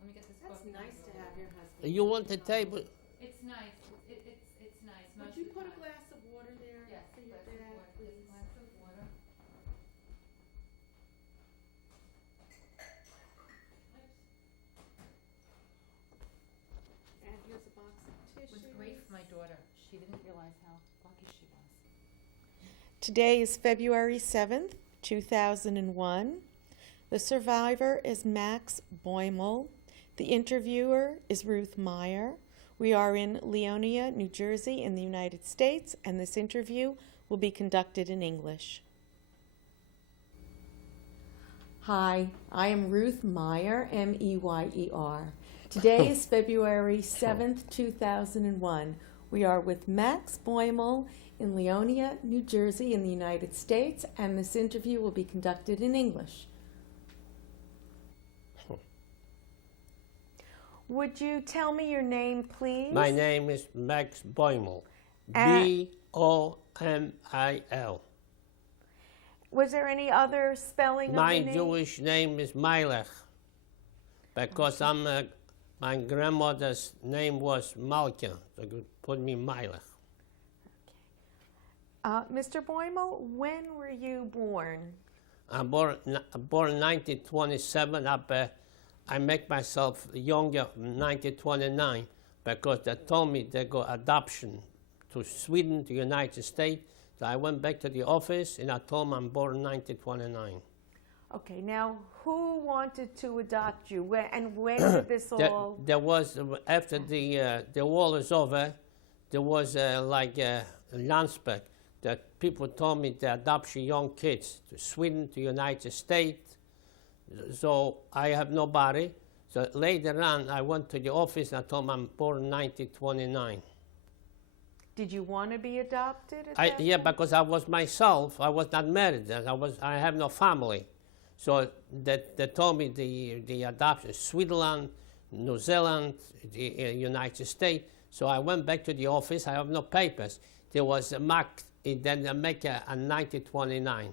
Let me get this That's book. nice to have your husband. You want the table? It's nice. It's nice. Would Most you of the put a time. glass of water there Yes, for your glass of dad, water. please? Just glass of water. And here's a box of It tissues. was great for my daughter. She didn't realize how lucky she was. Today is February 7th, 2001. The survivor is Max Boimal. The interviewer is Ruth Meyer. We are in Leonia, New Jersey, in the United States, and this interview will be conducted in English. Hi, I am Ruth Meyer, M-E-Y-E-R. Today is February 7th, 2001. We are with Max Boimal in Leonia, New Jersey, in the United States, and this interview will be conducted in English. Would you tell me your name, please? My name is Max Boimal. Uh, B-O-M-I-L. Was there any other spelling My of the name? Jewish name is Melech, because my grandmother's name was Malka, so they put me Melech. Mr. Boimal, when were you born? I'm born 1927. I make myself younger, 1929, because they told me they go adoption to Sweden, the United States. So I went back to the office and I told them I'm born 1929. Okay, now who wanted to adopt you? And when did this all... There was, after the war is over, there was like Landsberg, that people told me to adopt young kids to Sweden, to United States. So I have nobody. So later on, I went to the office and I told them I'm born 1929. Did you want to be adopted at that Yeah, time? because I was myself. I was not married. I have no family. So they told me the adoption, Switzerland, New Zealand, the United States. So I went back to the office. I have no papers. There was a mark, then they make a 1929.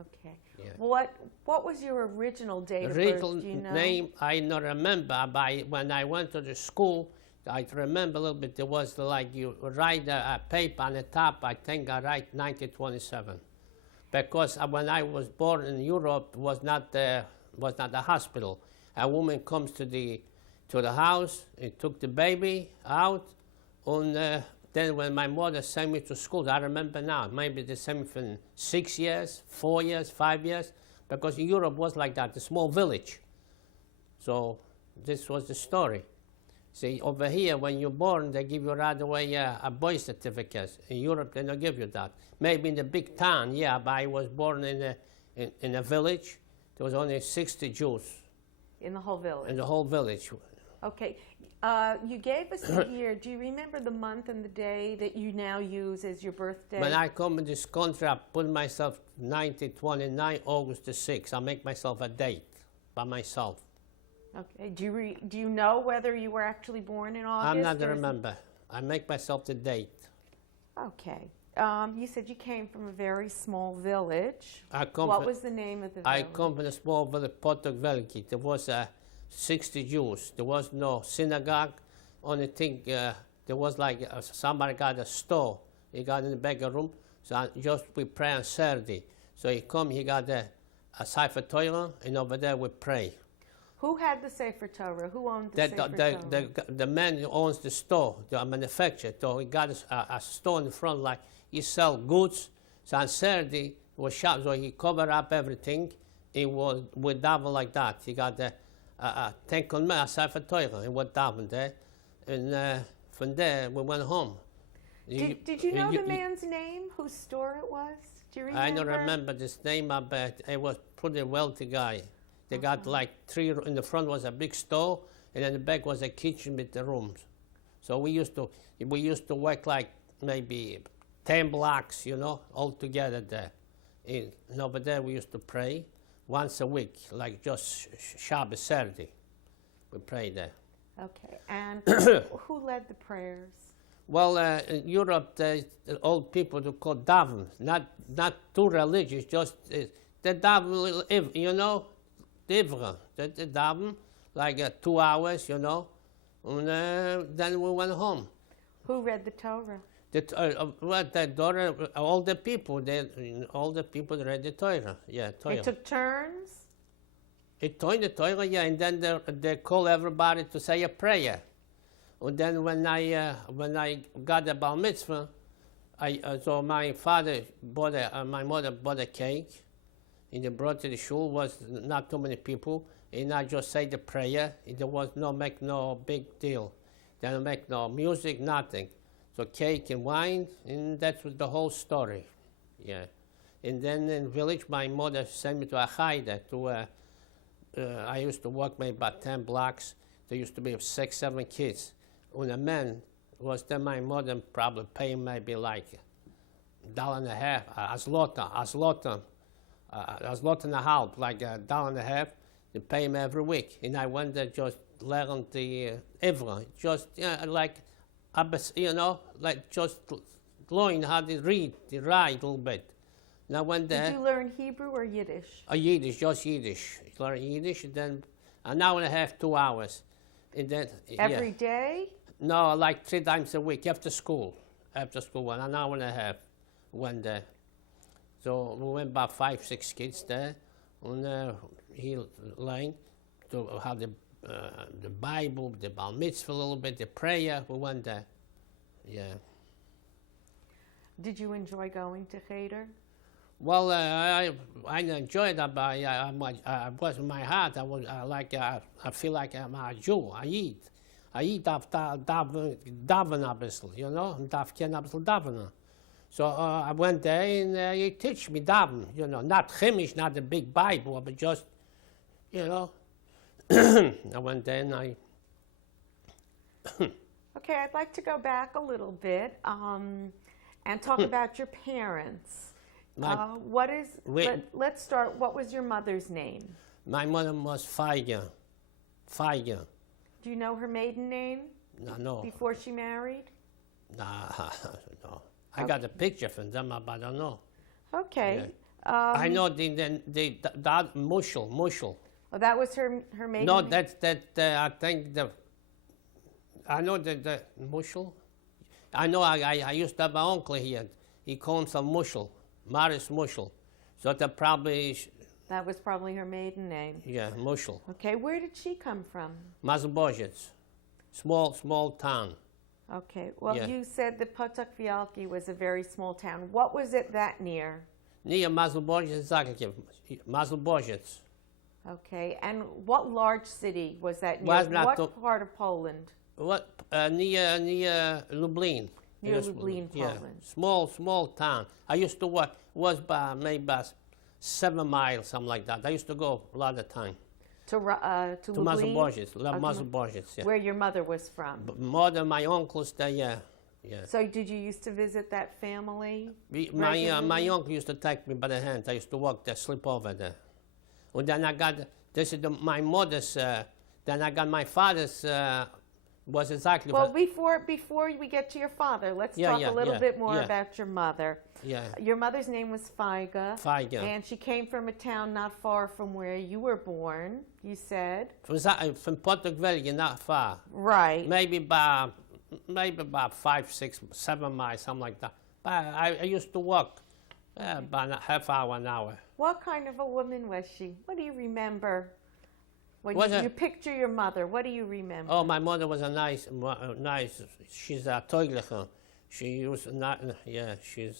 Okay. Yeah. What was your original date of Original birth? Do you know? name I don't remember, but when I went to the school, I remember a little bit. There was like you write a paper on the top. I think I write 1927, because when I was born in Europe, was not a hospital. A woman comes to the house and took the baby out, and then when my mother sent me to school, I remember now, maybe they sent me for 6 years, 4 years, 5 years, because Europe was like that, a small village. So this was the story. See, over here, when you're born, they give you right away a birth certificate. In Europe, they don't give you that. Maybe in the big town, yeah, but I was born in a village. There was only 60 Jews In the whole village? in the whole village. Okay. You gave us the year. Do you remember the month and the day that you now use as your birthday? When I come in this country, I put myself 1929, August the 6th. I make myself a date by myself. Okay. Do you know whether you were actually born in August? I'm not or is it- remember. I make myself the date. Okay. You said you came from a very small village. What What was the name of the village? I come from a small village, Potok Veliki. There was 60 Jews. There was no synagogue. Only thing, there was like somebody got a store. He got in the back room. So we pray on Saturday. So he come, he got a Sefer Torah, and over there we pray. Who had the Sefer Torah? Who owned the Sefer Torah? The man who owns the store, the manufacturer, so he got a store in the front, like he sell goods. So on Saturday, it was shop, so he covered up everything. It was with daven like that. He got a Ten Commandments, a Sefer Torah, and what daven there. And from there, we went home. Did you know the man's name, whose store it was? Do you remember? I don't remember this name, but it was pretty wealthy guy. They got like in the front was a big store, and in the back was a kitchen with the rooms. So we used to work like maybe 10 blocks, all together there. And over there we used to pray once a week, like just Shabbos, Saturday. We prayed there. Okay. And who led the prayers? Well, in Europe, the old people do call daven, not too religious, just the daven, the daven, like 2 hours, you know, and then we went home. Who read the Torah? The daughter, all the people read the Torah. Yeah, Torah. They took turns? It told the Torah, yeah, and then they call everybody to say a prayer. And then when I got the bar mitzvah, so my mother bought a cake, and they brought to the shul. Was not too many people, and I just say the prayer. And there was make no big deal. They don't make no music, nothing. So cake and wine, and that was the whole story. Yeah. And then in village, my mother sent me to a Haida. I used to walk maybe about 10 blocks. There used to be 6, 7 kids. When a man was then my mother probably paying maybe like $1.50, a zlot and a half, like $1.50. They pay him every week. And I went there just learn the Ivra, just like, you know, like just learn how to read, to write a little bit. And I went there. Did you learn Hebrew or Yiddish? Yiddish, just Yiddish. Learn Yiddish, and then an hour and a half, 2 hours. And then, Every day? No, like 3 times a week, after school. After school, an hour and a half, went there. So we went about 5, 6 kids there, and he learned to have the Bible, the Bar Mitzvah a little bit, the prayer. We went there. Yeah. Did you enjoy going to Cheder? Well, I enjoyed it, but I was in my heart. I feel like I'm a Jew. I eat after daven a bisschen, you know, and darf kein a bisschen davenen. So I went there and he teach me daven, you know, not chemisch, not the big Bible, but just, you know. I went there and I. Okay, I'd like to go back a little bit and talk about your parents. Let's start. What was your mother's name? My mother was Feige. Do you know her maiden name? No. Before she married? Nah, no. I got a picture from them, but I don't know. Okay. Yeah. I know the Mushel. Oh, that was her maiden no, name? I think I know the Mushel. I know I used to have an uncle here. He called himself Mushel, Maris Mushel. So that was probably her maiden name. Yeah, Mushel. Okay, where did she come from? Mazalbozhets, small town. Okay, well, Yeah. you said that Potok Vialki was a very small town. What was it that near? Near Mazalbozhets. Okay, and what large city was that near? What part of Poland? Near Lublin. Near Lublin, yeah. Poland. Small town. I used to work, maybe 7 miles, something like that. I used to go a lot of time. To Lublin? Mazalbozhets, yeah. Where your mother was from? But more than my uncles there, yeah. So did you used to visit that family? My uncle used to take me by the hand. I used to walk there, sleep over there. And then I got, this is my mother's, then I got my father's, was exactly. Well, before we get to your father, let's talk a little bit more about your mother. Yeah. Your mother's name was Feige. Feige. And she came from a town not far from where you were born, you said. From Potok Vialki, not far. Right. Maybe about 5, 6, 7 miles, something like that. But I used to walk about a half hour, an hour. What kind of a woman was she? What do you remember? When you picture your mother, what do you remember? Oh, my mother was a nice. She's a Teugliche. She was not. Yeah, she's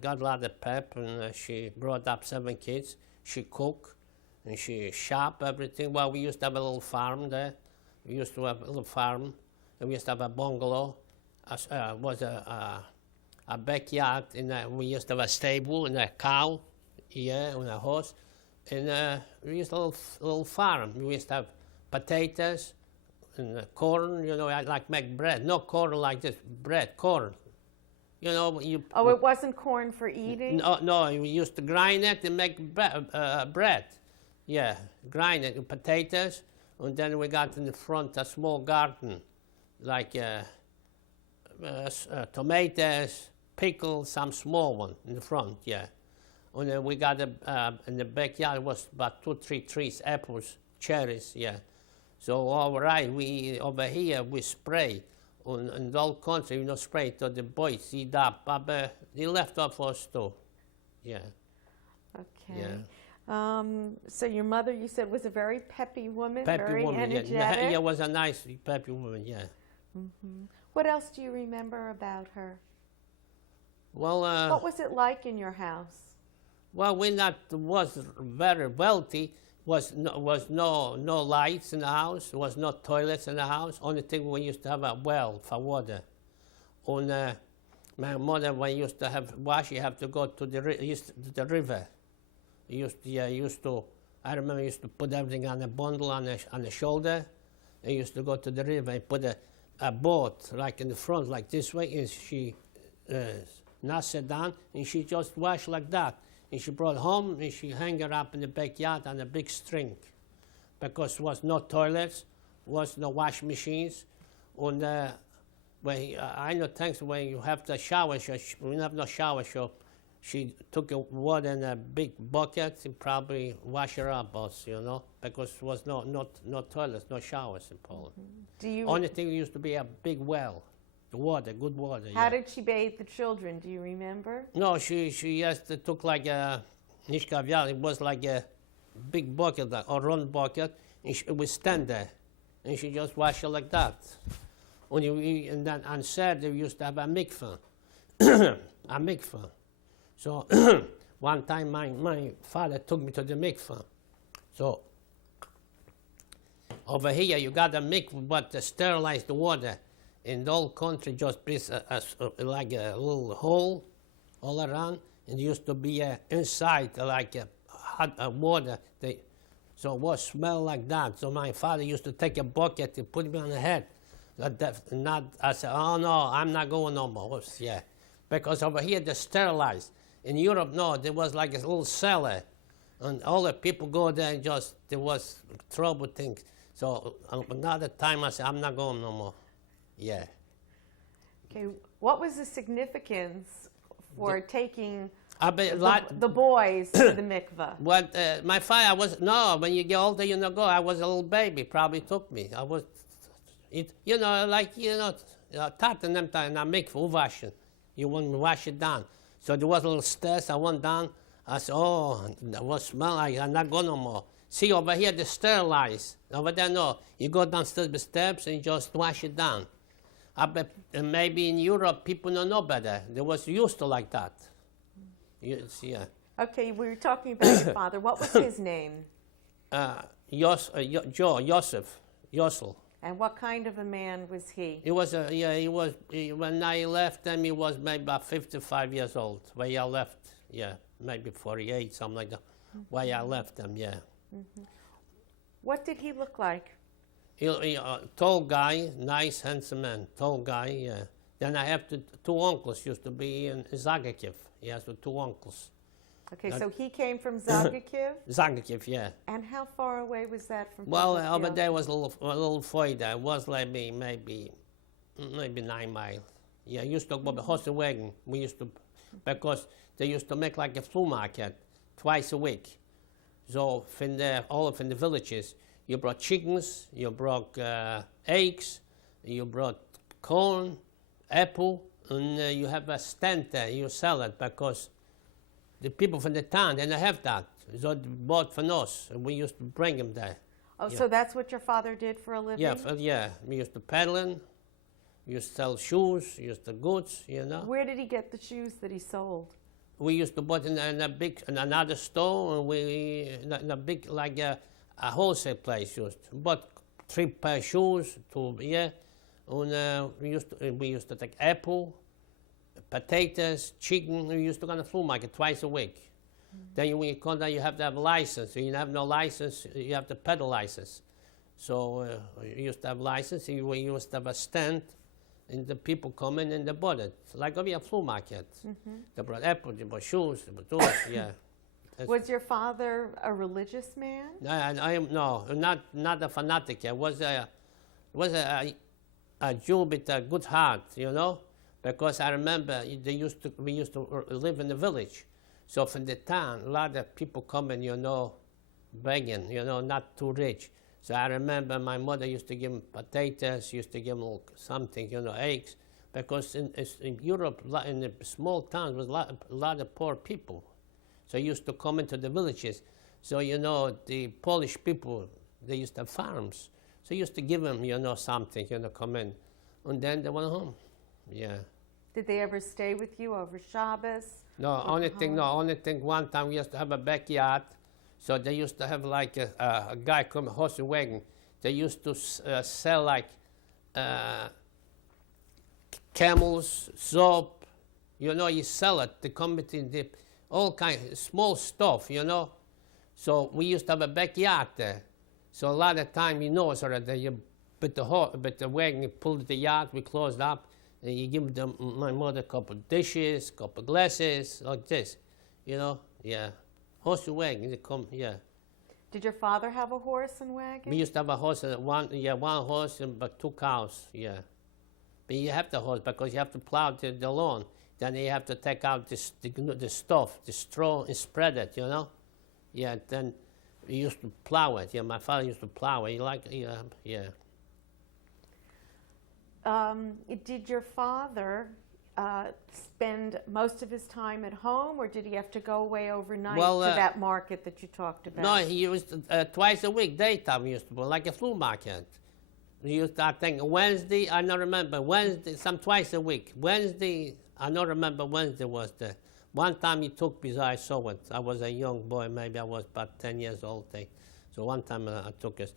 got a lot of pep, and she brought up 7 kids. She cooked, and she shop everything. Well, we used to have a little farm there. We used to have a little farm, and we used to have a bungalow. Was a backyard, and we used to have a stable and a cow, and a horse. And we used to have a little farm. We used to have potatoes and corn, you know, I like make bread. No corn like this, bread, corn. You know, it wasn't corn for eating? No, we used to grind it and make bread. Yeah, grind it, and potatoes. And then we got in the front a small garden, like tomatoes, pickles, some small one in the front, yeah. And then we got in the backyard was about 2-3 trees, apples, cherries, yeah. So all right, we over here we spray in the whole country, spray to the boys eat up. But they left off us too, yeah. Okay. Yeah. So your mother, you said, was a very peppy woman, Peppy very woman, energetic. yeah. Yeah, was a nice peppy woman, yeah. What else do you remember about her? Well, What was it like in your house? well, we was very wealthy. Was no lights in the house. Was no toilets in the house. Only thing we used to have a well for water. And my mother, when used to have wash, you have to go to the river. I remember used to put everything on a bundle on the shoulder. I used to go to the river and put a boat like in the front, like this way, and she nuts it down, and she just wash like that. And she brought home, and she hang her up in the backyard on a big string, because there was no toilets, was no wash machines, and I know thanks when you have the shower show, we have no shower show. She took water in a big bucket and probably wash her up, because there was no toilets, no showers in Poland. Only thing used to be a big well, the water, good water. How did she bathe the children? Do you remember? No, she just took like a it was like a big bucket, like a round bucket, and she would stand there, and she just washed it like that. And then on Saturday we used to have a mikveh, a mikveh. So one time my father took me to the mikveh. So over here you got a mikveh, but to sterilize the water. In the whole country, just like a little hole all around, and used to be inside like a hot water. So it was smell like that. So my father used to take a bucket and put me on the head. I said, oh no, I'm not going no more. Yeah, because over here they sterilized. In Europe, no, there was like a little cellar, and all the people go there and there was trouble things. So another time I said, I'm not going no more. Yeah. Okay, what was the significance for taking the the boys to the mikveh? Well, my father when you get older, go. I was a little baby, probably took me. I was, tat and them time, I mikveh, washing. You want to wash it down. So there was a little stairs, I went down. I said, oh, that was smell like I'm not going no more. See, over here, they sterilize. Over there, no. You go downstairs the steps and just wash it down. But maybe in Europe, people don't know better. They was used to like that. Yeah. Okay, we were talking about your father. What was his name? Joseph. And what kind of a man was he? He was, when I left him, he was maybe about 55 years old. When I left, maybe 48, something like that. When I left him, yeah. What did he look like? Tall guy, nice, handsome man. Tall guy, yeah. Then I have two uncles used to be in Zagreb. He has two uncles. Okay, so he came from Zagreb? Zagreb, yeah. And how far away was that from? Well, over there was a little further. It was like maybe 9 miles. Yeah, used to go by horse and wagon. We used to, because they used to make like a flea market twice a week. So from the villages, you brought chickens, you brought eggs, you brought corn, apple, and you have a stand there. You sell it because the people from the town, they don't have that. So they bought from us, and we used to bring them there. Oh, yeah. So that's what your father did for a living? Yeah. We used to peddling, we used to sell shoes, used to goods, Where did he get the shoes that he sold? We used to buy in another store, and in a big, like a wholesale place used. Bought 3 pair of shoes, and we used to take apple, potatoes, chicken. We used to go to the flea market twice a week. Then when you come down, you have to have a license. If you have no license, you have to peddle license. So you used to have license. We used to have a stand, and the people come in and they bought it. Like over a flea market. They brought apples, they brought shoes, they brought tools, yeah. Was your father a religious man? No, not a fanatic. I was a Jew with a good heart, because I remember we used to live in the village. So from the town, a lot of people coming, begging, not too rich. So I remember my mother used to give them potatoes, used to give them something, eggs, because in Europe, in the small towns, was a lot of poor people. So used to come into the villages. So, the Polish people, they used to have farms. So used to give them, something, come in. And then they went home. Yeah. Did they ever stay with you over Shabbos? No, only thing, one time we used to have a backyard. So they used to have like a guy come, horse and wagon. They used to sell like camels, soap, you sell it. They come with all kind of small stuff, So we used to have a backyard there. So a lot of time, already, you put the wagon, you pulled the yard, we closed up, and you give them, my mother a couple of dishes, couple of glasses, like this, yeah. Horse and wagon, they come, yeah. Did your father have a horse and wagon? We used to have a horse, one horse and but 2 cows, yeah. But you have the horse because you have to plow the lawn. Then you have to take out the stuff, the straw, and spread it, Yeah, then we used to plow it. Yeah, my father used to plow it. Yeah. Did your father spend most of his time at home, or did he have to go away overnight to that market that you talked about? No, he used twice a week, daytime he used to go, like a flea market. He used to, I think, Wednesday, I don't remember, Wednesday, twice a week. Wednesday, I don't remember Wednesday was there. One time he took me, I saw it. I was a young boy, maybe I was about 10 years old. So one time I took it,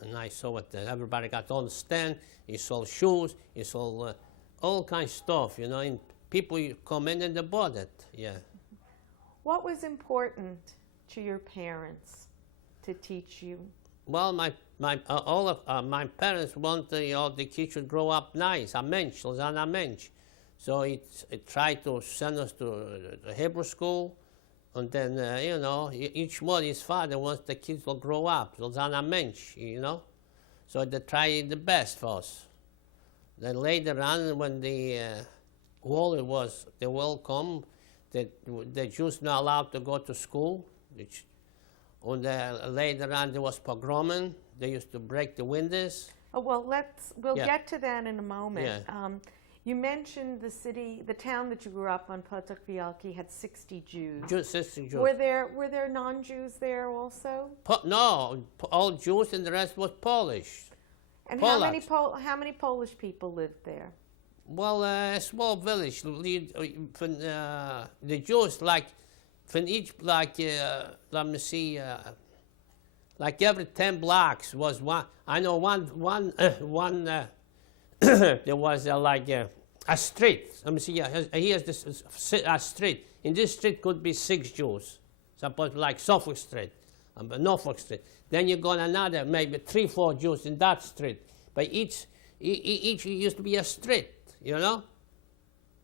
and I saw it. Everybody got on the stand. He sold shoes. He sold all kinds of stuff, and people come in and they bought it, yeah. What was important to your parents to teach you? Well, all of my parents wanted the kids should grow up nice, a mensch, a mensch. So it tried to send us to the Hebrew school, and then, each one, his father wants the kids to grow up, a mensch, So they tried the best for us. Then later on, when the wall come, the Jews not allowed to go to school. And later on, there was pogroming. They used to break the windows. Oh, well, we'll get to that in a moment. Yeah. You mentioned the town that you grew up on, Potok Wielki, had 60 Jews. 60 Jews. Were there non-Jews there also? No, all Jews and the rest was Polish. And how many Polish people lived there? Well, a small village. From the Jews, like from each, like let me see, like every 10 blocks was one. I know one. There was like a street. Let me see. Here's this a street. In this street could be 6 Jews. Suppose like Suffolk Street, Norfolk Street. Then you go on another, maybe 3, 4 Jews in that street. But each used to be a street,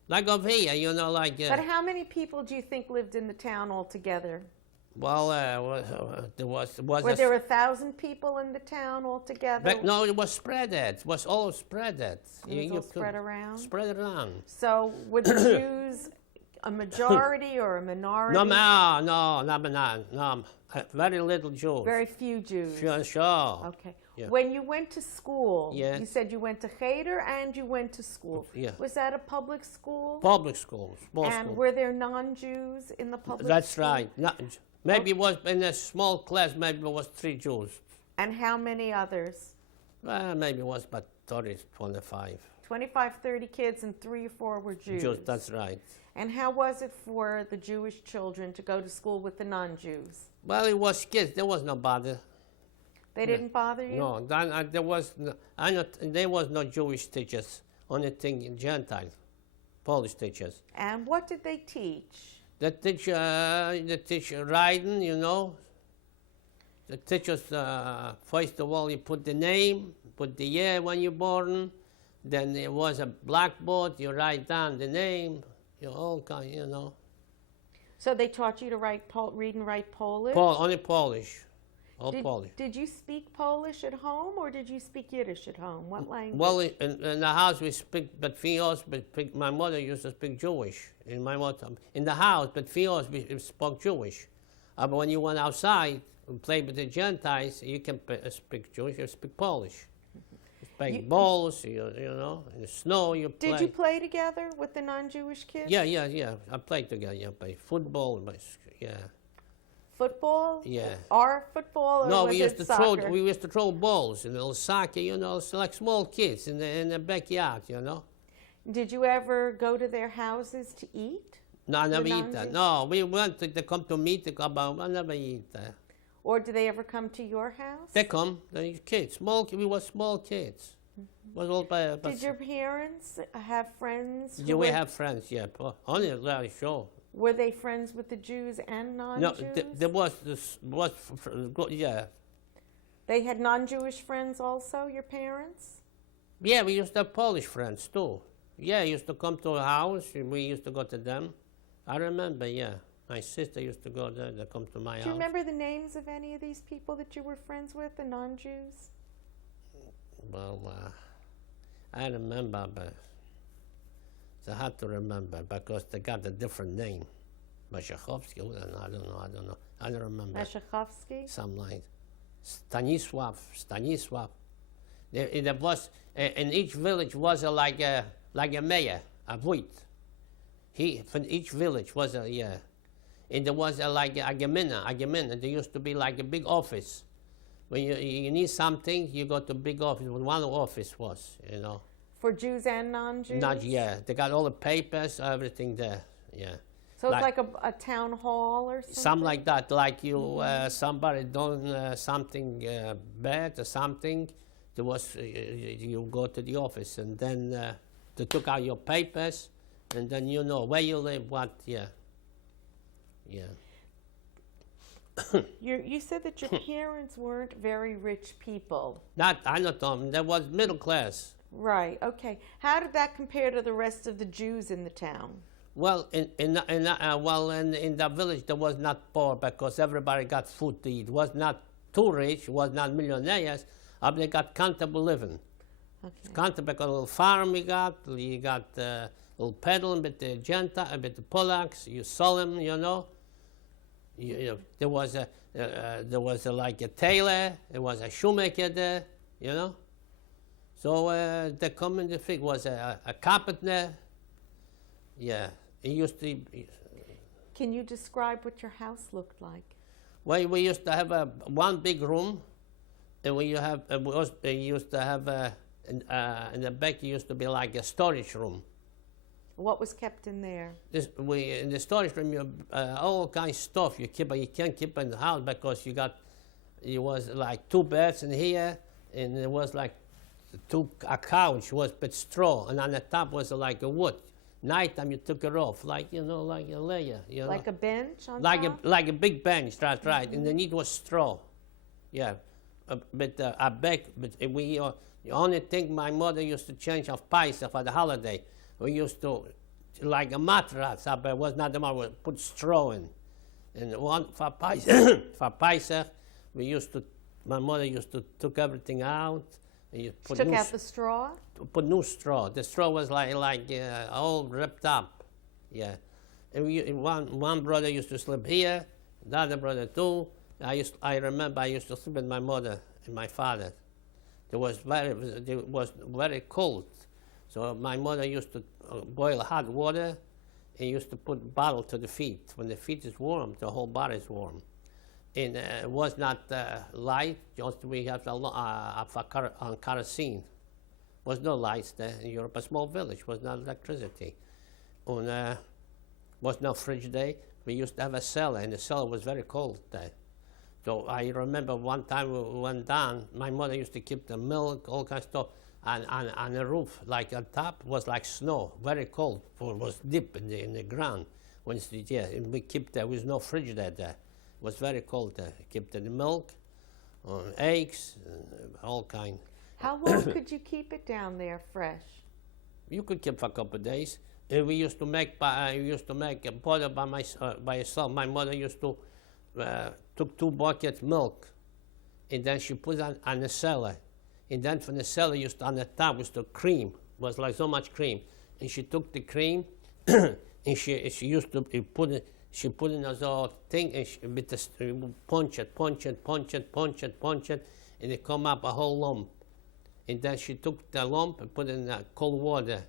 like over here, like. But how many people do you think lived in the town altogether? Well, there was. Were there 1,000 people in the town altogether? But no, it was spread. It was all spread. It was all spread around. Spread around. So were the Jews a majority or a minority? No. Very little Jews. Very few Jews. Sure. Okay. Yeah. When you went to school, Yeah. you said you went to Cheder and you went to school. Yeah. Was that a public school? Public schools. And were there non-Jews in the public That's school? right. Maybe it was in a small class, maybe it was 3 Jews. And how many others? Well, maybe it was about 30, 25. 25, 30 kids and 3 or 4 were Jews. That's right. And how was it for the Jewish children to go to school with the non-Jews? Well, it was kids. There was no bother. They didn't bother you? No, there was no Jewish teachers. Only thing Gentile, Polish teachers. And what did they teach? They teach riding, The teachers, first of all, you put the name, put the year when you're born. Then there was a blackboard, you write down the name, all kind, So they taught you to read and write Polish? Only Polish. all Polish. Did you speak Polish at home or did you speak Yiddish at home? What language? Well, in the house we speak, but my mother used to speak Jewish. In the house, but we spoke Jewish. But when you went outside and played with the Gentiles, you can speak Jewish, you speak Polish. You play balls, you know, in the snow you play. Did you play together with the non-Jewish kids? Yeah. I played together. I played football, yeah. Football? Yeah. Our football, or No, was we used it to soccer? throw balls in little soccer, you know, so like small kids in the backyard, you know. Did you ever go to their houses to eat? No, I never eat non-Jews? that. No, we went to come to meet, but I never eat that. Or do they ever come to your house? They come, the kids, we were small kids. Was all Did your parents have friends? who Yeah, we were- have friends, yeah. Only very sure. Were they friends with the Jews and No, non-Jews? there was yeah. They had non-Jewish friends also, your parents? Yeah, we used to have Polish friends too. Yeah, used to come to our house, and we used to go to them. I remember, yeah. My sister used to go there, they come to my Do you house. remember the names of any of these people that you were friends with, the non-Jews? Well, I remember, but it's hard to remember because they got a different name. Mashachovsky, I don't know. I don't remember. Meshachovsky? Some like Stanisław. There was in each village was like a mayor, a voit. He from each village was and there was like a gemina. There used to be like a big office. When you need something, you go to big office. One office was, you know. For Jews and non-Jews? They got all the papers, everything there. Yeah. So it's like a town hall or something? Something like that, like you somebody done something bad or something. There was you go to the office and then they took out your papers and then you know where you live, what. Yeah. You said that your parents weren't very rich people. I not them. There was middle class. Right, okay. How did that compare to the rest of the Jews in the town? Well, in the village there was not poor because everybody got food to eat. It was not too rich, was not millionaires, but they got comfortable living. Okay. Comfortable because a little farm you got little peddling with the Gentile, with the Polacks. You sell them, you know. There was like a tailor, there was a shoemaker there, you know. So they come in the fig was a carpenter. Yeah, he used to. Can you describe what your house looked like? Well, we used to have one big room, and we used to have in the back. It used to be like a storage room. What was kept in there? In the storage room, you all kinds of stuff you keep, but you can't keep in the house because it was like 2 beds in here, and it was like a couch was with straw, and on the top was like a wood. Nighttime you took it off, like a layer, Like a bench on like top? like a big bench, that's right. And underneath was straw, yeah. But the only thing my mother used to change of paisa for the holiday. We used to like a mattress, but it was not the one we put straw in. And one for paisa, my mother used to took everything out. And you put Took out the straw? Put new straw. The straw was like all ripped up, yeah. And one brother used to sleep here, the other brother too. I remember I used to sleep with my mother and my father. It was very cold, so my mother used to boil hot water and used to put bottle to the feet. When the feet is warm, the whole body is warm. And it was not light, just we have on kerosene. Was no lights there in Europe, a small village, was not electricity. And was no fridge there. We used to have a cellar, and the cellar was very cold there. So I remember one time we went down, my mother used to keep the milk, all kinds of stuff, on the roof, like on top was like snow, very cold, for it was deep in the ground. And we kept there was no fridge there. It was very cold there. Kept the milk, eggs, all kind. How long could you keep it down there fresh? You could keep for a couple of days. And we used to make a butter by yourself. My mother used to took 2 buckets milk and then she put it on the cellar. And then from the cellar, used to, on the top was the cream, was like so much cream. And she took the cream, and she used to put it, she put in a little thing, and she, with the, punch it, and it come up a whole lump. And then she took the lump and put it in cold water,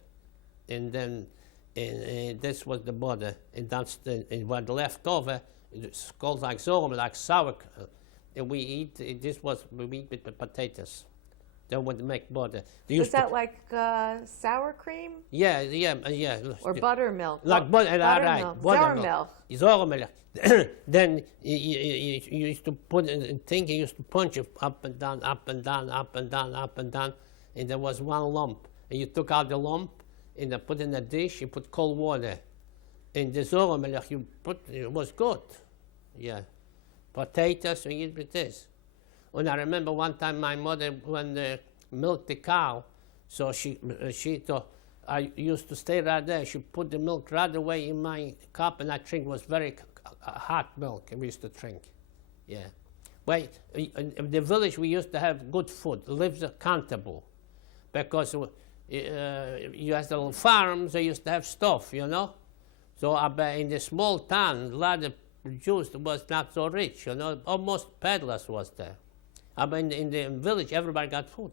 and then this was the butter. And that's and what left over, it's called like zorm, like sour. And we eat, we eat with the potatoes. That would make butter. Was that like sour cream? Yeah. Or buttermilk? Like butter, right. Buttermilk. Zormilk. Then you used to put in a thing, you used to punch it up and down, up and down, up and down, up and down, and there was one lump. And you took out the lump, and you put in a dish, you put cold water. And the zormilk you put, it was good. Yeah. Potatoes, and eat with this. And I remember one time my mother, when milked the cow, so she thought, I used to stay right there. She put the milk right away in my cup, and I drink was very hot milk. We used to drink, yeah. Well, in the village we used to have good food. Lives accountable, because you had the little farms. They used to have stuff, you know. So in the small town, a lot of Jews was not so rich, you know. Almost peddlers was there. But in the village, everybody got food.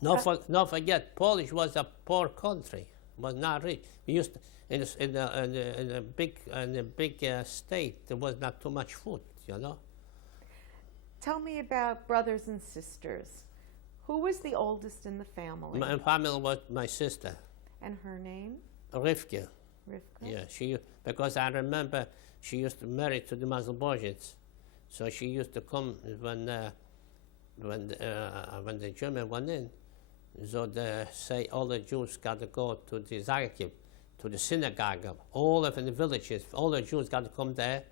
Not forget, Polish was a poor country, was not rich. We used to, in a big state, there was not too much food, you know. Tell me about brothers and sisters. Who was the oldest in the family? My family was my sister. And her name? Rivka. Rivka? Yeah, because I remember she used to marry to the Mazelbozhets. So she used to come when the German went in. So they say all the Jews got to go to the Zagreb, to the synagogue. All of the villages, all the Jews got to come there.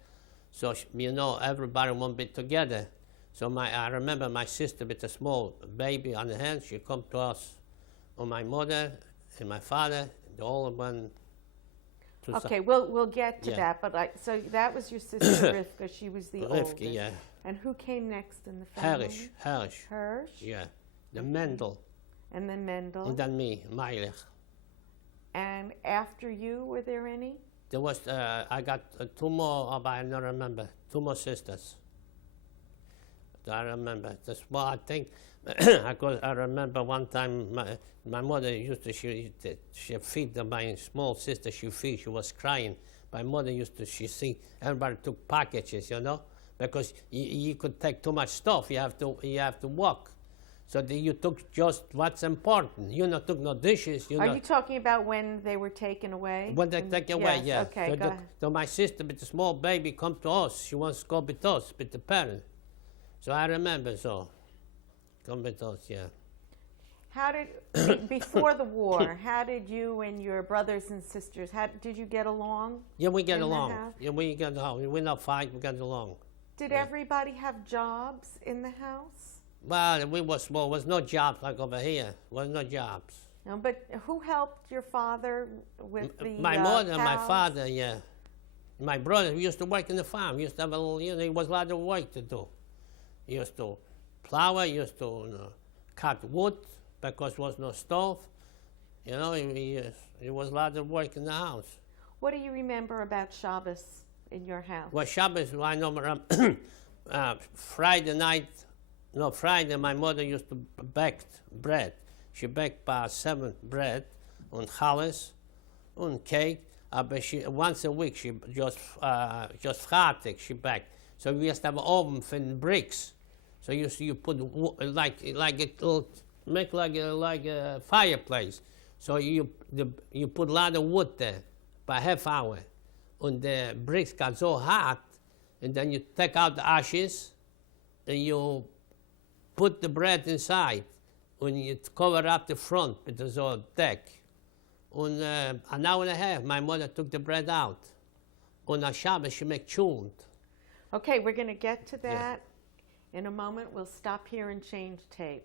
So you know, everybody won't be together. So I remember my sister with a small baby on the hand. She come to us, and my mother and my father, they all went. Okay, we'll get to that, but so that was your sister Rivka. She was the oldest. Rivka, yeah. And who came next in the family? Hirsch. Yeah, the Mendel. And then Mendel. And then me, Meilich. And after you, were there any? There was, I got two more, but I don't remember, two more sisters. I remember. That's what I think. I remember one time my mother used to, she feed my small sister, she was crying. My mother used to, she see everybody took packages, you know, because you could take too much stuff, you have to walk. So you took just what's important. You not took no dishes. Are you talking about when they were taken away? When they take away, yeah. Okay, go ahead. So my sister with the small baby come to us. She wants to go with us, with the parents. So I remember, so come with us, yeah. How did, before the war, how did you and your brothers and sisters, did you get along? Yeah, we get along. Yeah, we get along. We not fight, we get along. Did everybody have jobs in the house? Well, we were small. There was no jobs like over here. There was no jobs. No, but who helped your father with the My mother and my cows? father, yeah. My brother, we used to work in the farm. We used to have a little, there was a lot of work to do. He used to plow, he used to cut wood because there was no stove. You know, it was a lot of work in the house. What do you remember about Shabbos in your house? Well, Shabbos, I know Friday night, Friday, my mother used to bake bread. She baked about 7 bread on challah, on cake. But once a week, she just fratig, she baked. So we used to have an oven for bricks. So you put like a little, make like a fireplace. So you put a lot of wood there by half hour, and the bricks got so hot, and then you take out the ashes, and you put the bread inside, and you cover up the front with the old deck. And an hour and a half, my mother took the bread out. On a Shabbos, she make chulent. Okay, we're going to get to that in a moment. We'll stop here and change tape.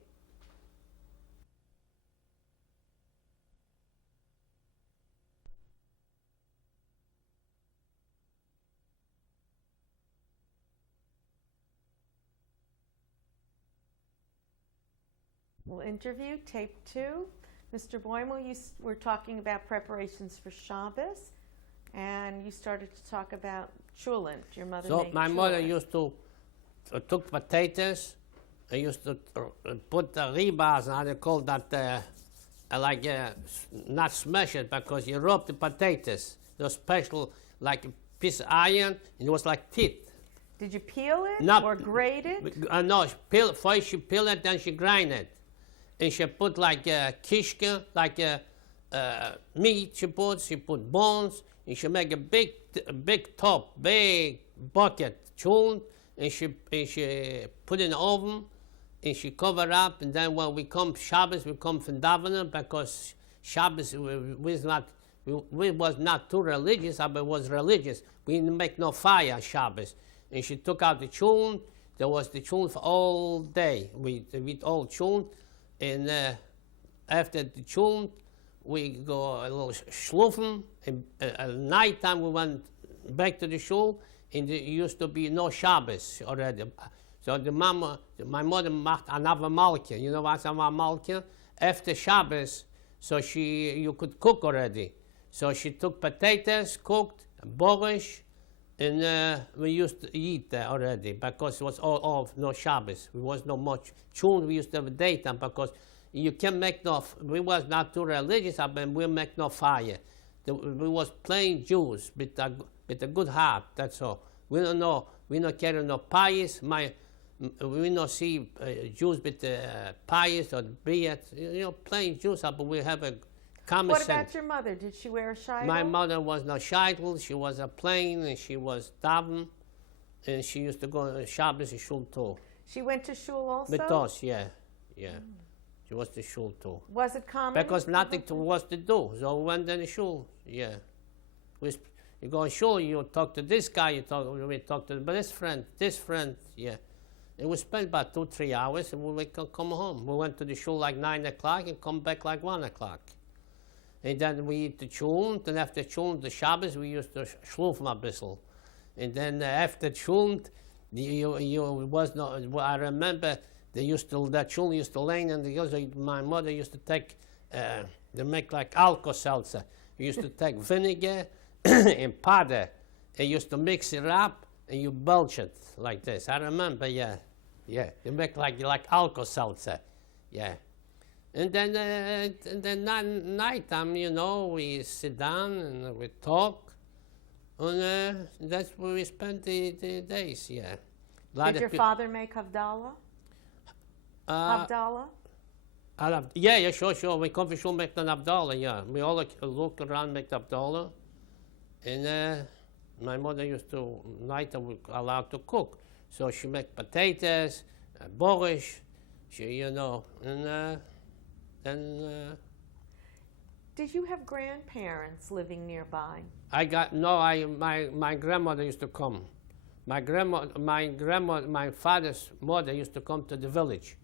We'll interview tape 2. Mr. Boimal, were talking about preparations for Shabbos, and you started to talk about chulent. Your mother So made my mother chulent. used to took potatoes. I used to put the rebars, how they call that, not smash it, because you rub the potatoes. Those special, like a piece of iron, and it was like teeth. Did you peel it Not- or grate it? No, first she peel it, then she grind it. And she put like kishka, like meat she put bones, and she make a big top, big bucket, chulent, and she put in the oven, and she cover up, and then when we come Shabbos, we come from Davener, because Shabbos we was not too religious, but was religious. We didn't make no fire on Shabbos. And she took out the chulent. There was the chulent for all day. We all chulent, and after the chulent, we go a little schlufen. And at night time we went back to the shul, and there used to be no Shabbos already. So my mother macht another malkia. You know what's another malkia? After Shabbos, so you could cook already. So she took potatoes, cooked, borscht, and we used to eat that already, because it was all off, no Shabbos. There was no much chulent. We used to have a daytime, because you can't make no, we was not too religious, but we make no fire. We was plain Jews with a good heart, that's all. We don't know, we not carry no pious, we not see Jews with pious or beard, plain Jews, but we have a common What sense. about your mother? Did she wear a shayla? My mother was no shaitel, she was a plain, and she was daven, and she used to go on Shabbos and shul too. She went to shul also? With us, yeah. She was to shul too. Was it common? Because nothing was to do, so we went in the shul, yeah. You go in shul, you talk to this guy, we talk to this friend, yeah. And we spent about 2-3 hours, and we could come home. We went to the shul like 9 o'clock and come back like 1 o'clock. And then we eat the chulent, and after chulent, the Shabbos, we used to schlufen a bissel. And then after chulent, I remember that chulent used to lay, and my mother used to take, they make like Alka-Seltzer. You used to take vinegar and powder, and used to mix it up, and you belch it like this. I remember, yeah. You make like Alka-Seltzer, yeah. And then night time, we sit down and we talk, and that's where we spend the days, yeah. Did your father make Havdalah? Havdalah? Yeah, sure. We come for sure make the Havdalah, yeah. We all look around, make the Havdalah. And my mother used to, night we allowed to cook. So she make potatoes, borscht, and then... Did you have grandparents living nearby? My grandmother used to come. My father's mother used to come to the village.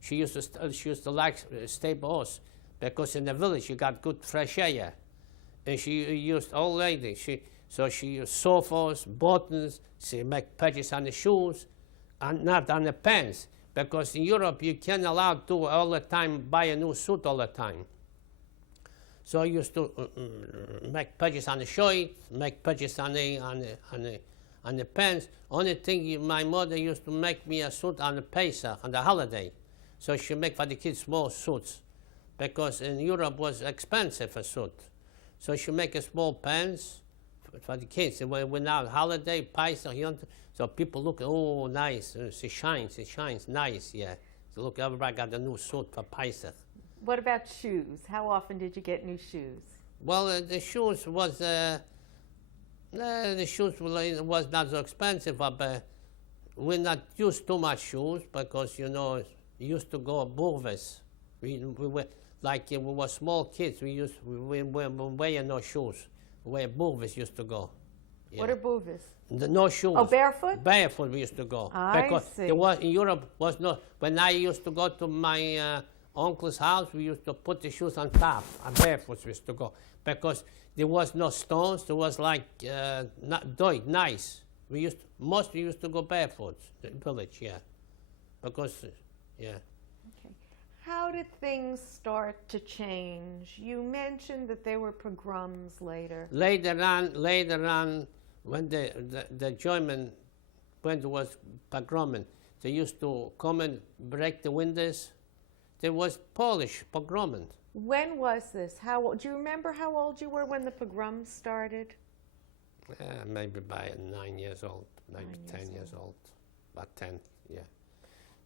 She used to like stay by us, because in the village you got good fresh air. And she used, old lady, so she used sofas, buttons, she make patches on the shoes, and not on the pants. Because in Europe you can't allow to all the time buy a new suit all the time. So I used to make patches on the shirt, make patches on the pants. Only thing my mother used to make me a suit on the Pesach, on the holiday. So she make for the kids small suits, because in Europe was expensive a suit. So she make a small pants for the kids. And when now holiday, Pesach, so people look, oh, nice, it shines, nice, yeah. So look, everybody got a new suit for Pesach. What about shoes? How often did you get new shoes? Well, the shoes was not so expensive, but we not use too much shoes, because used to go burves. We were like we were small kids. We wear no shoes. Where burves used to go. Yeah. What are boovis? No shoes. Oh, barefoot? Barefoot we used to go. Because see. There was in Europe was no. When I used to go to my uncle's house, we used to put the shoes on top. And barefoot we used to go, because there was no stones. There was like nice. We used to go barefoot. The village, yeah, because yeah. Okay. How did things start to change? You mentioned that there were pogroms later. Later on, when the German, when there was pogroming, they used to come and break the windows. There was Polish pogroming. When was this? Do you remember how old you were when the pogroms started? Maybe by 9 years old, maybe 10 years old, about 10, yeah.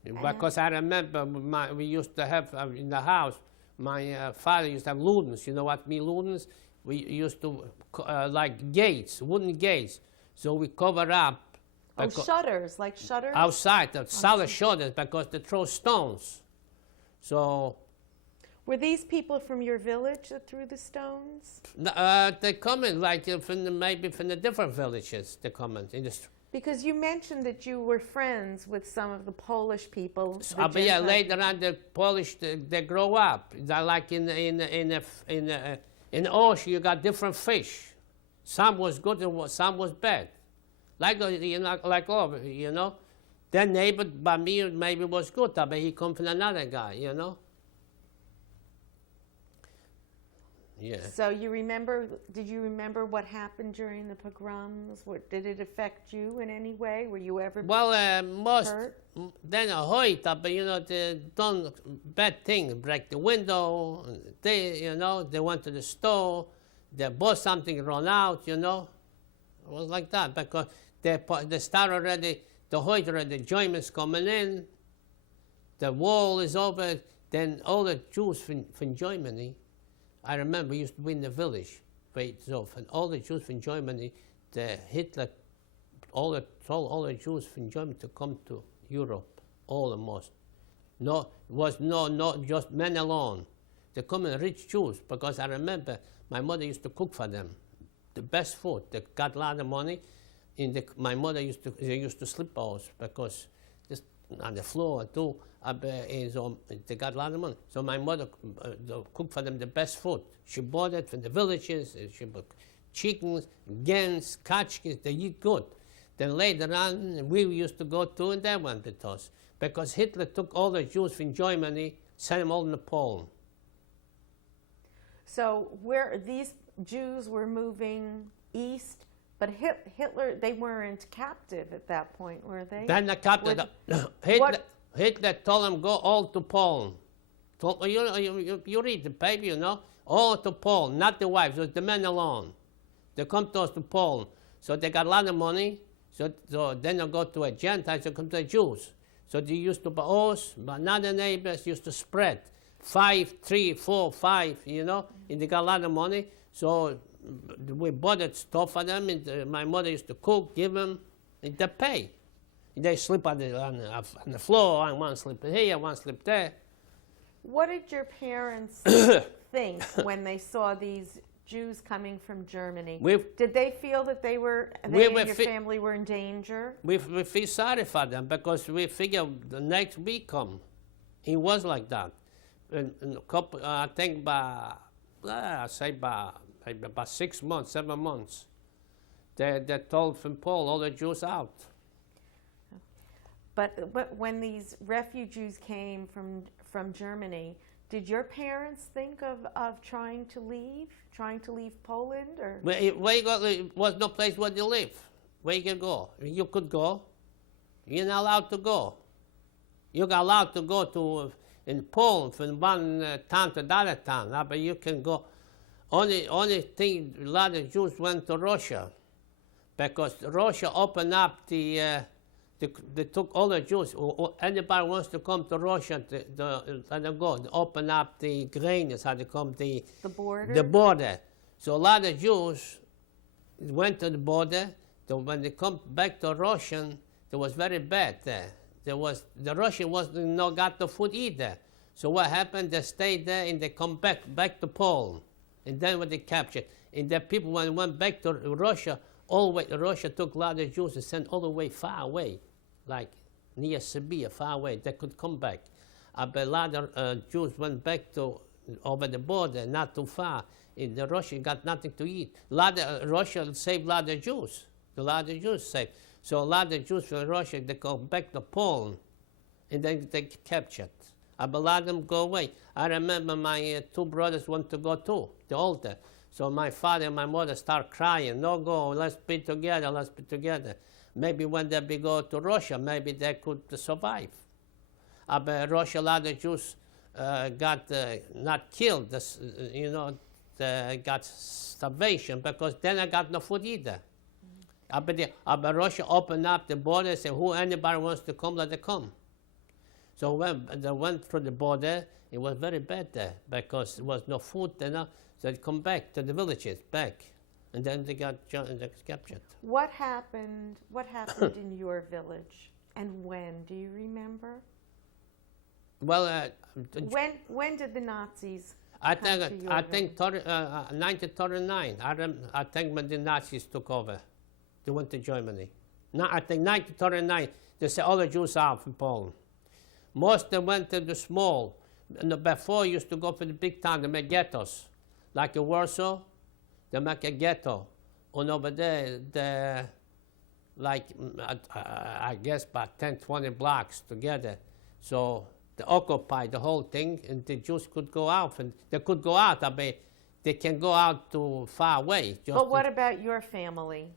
Because I remember we used to have in the house, my father used to have ludens. You know what I mean, ludens? We used to, like gates, wooden gates. So we cover up. Oh, shutters, like shutters? Outside, solid shutters, because they throw stones. So. Were these people from your village that threw the stones? They come in, like maybe from the different villages, they come in. Because you mentioned that you were friends with some of the Polish people. But yeah, later on, the Polish, they grow up. They're like in the ocean, you got different fish. Some was good and some was bad. Like, like all, you know. Their neighbor, by me, maybe was good, but he come from another guy, you know. Yeah. So you did you remember what happened during the pogroms? Did it affect you in any way? Were you ever most, hurt? then hurt, but you know, they done bad things, break the window, they went to the store, they bought something, run out, you know. It was like that, because they start already, the hurt already, the Germans coming in, the wall is over, then all the Jews from Germany, I remember we used to be in the village, and all the Jews from Germany, Hitler told all the Jews from Germany to come to Europe, almost. No, it was not just men alone. They come in rich Jews, because I remember my mother used to cook for them, the best food. They got a lot of money. My mother used to sleep house, because just on the floor too. They got a lot of money. So my mother cooked for them the best food. She bought it from the villages. She bought chickens, gens, kachkis. They eat good. Then later on, we used to go to, and they went with us. Because Hitler took all the Jews from Germany, sent them all to Poland. So where these Jews were moving east, but Hitler, they weren't captive at that point, were they? Then the captive. Hitler told them go all to Poland. You read the paper, you know, all to Poland, not the wives, just the men alone. They come to us to Poland. So they got a lot of money. So then they go to a Gentiles, they come to the Jews. So they used to buy us, but another neighbors used to spread. 5, 3, 4, 5, you know, and they got a lot of money. So we bought that stuff for them, and my mother used to cook, give them, and they pay. They sleep on the floor, and one sleep here, one sleep there. What did your parents think when they saw these Jews coming from Germany? Did they feel that they and your family were in danger? We feel sorry for them, because we figure the next week come. It was like that. And a couple, I think by 6 months, 7 months, they told from Paul all the Jews out. But when these refugees came from Germany, did your parents think of trying to leave Poland? Or? There was no place where you live. Where you can go? You could go. You're not allowed to go. You're allowed to go in Poland from one town to the other town, but you can go. Only thing, a lot of Jews went to Russia, because Russia opened up they took all the Jews. Anybody wants to come to Russia, they go. They open up the grains, how they come the border. The border. So a lot of Jews went to the border. So when they come back to Russian, it was very bad there. The Russian not got the food either. So what happened? They stayed there and they come back to Poland, and then when they captured, and the people when went back to Russia, Russia took a lot of Jews and sent all the way far away, like near Siberia, far away. They could come back. But a lot of Jews went back to over the border, not too far. And the Russians got nothing to eat. Russia saved a lot of Jews. A lot of Jews saved. So a lot of Jews from Russia, they go back to Poland, and then they captured. I allowed them go away. I remember my two brothers want to go too, the older. So my father and my mother start crying, no go, let's be together, let's be together. Maybe when they go to Russia, maybe they could survive. But Russia, a lot of Jews got not killed, they got starvation, because then I got no food either. But Russia opened up the borders and anybody wants to come, let them come. So when they went through the border, it was very bad there because there was no food, so they come back to the villages, back. And then they got captured. What happened in your village and when? Do you remember? Well, when did the Nazis I come to your think 1939. I think when the Nazis took over, they went to Germany. No, I think 1939. They said all the Jews out from Poland. Most of them went to the small. Before used to go for the big town. They make ghettos, like in Warsaw. They make a ghetto, and over there, like I guess about 10, 20 blocks together. So they occupied the whole thing, and the Jews could go out, and they could go out. I mean, they can go out too far away. But what about your family?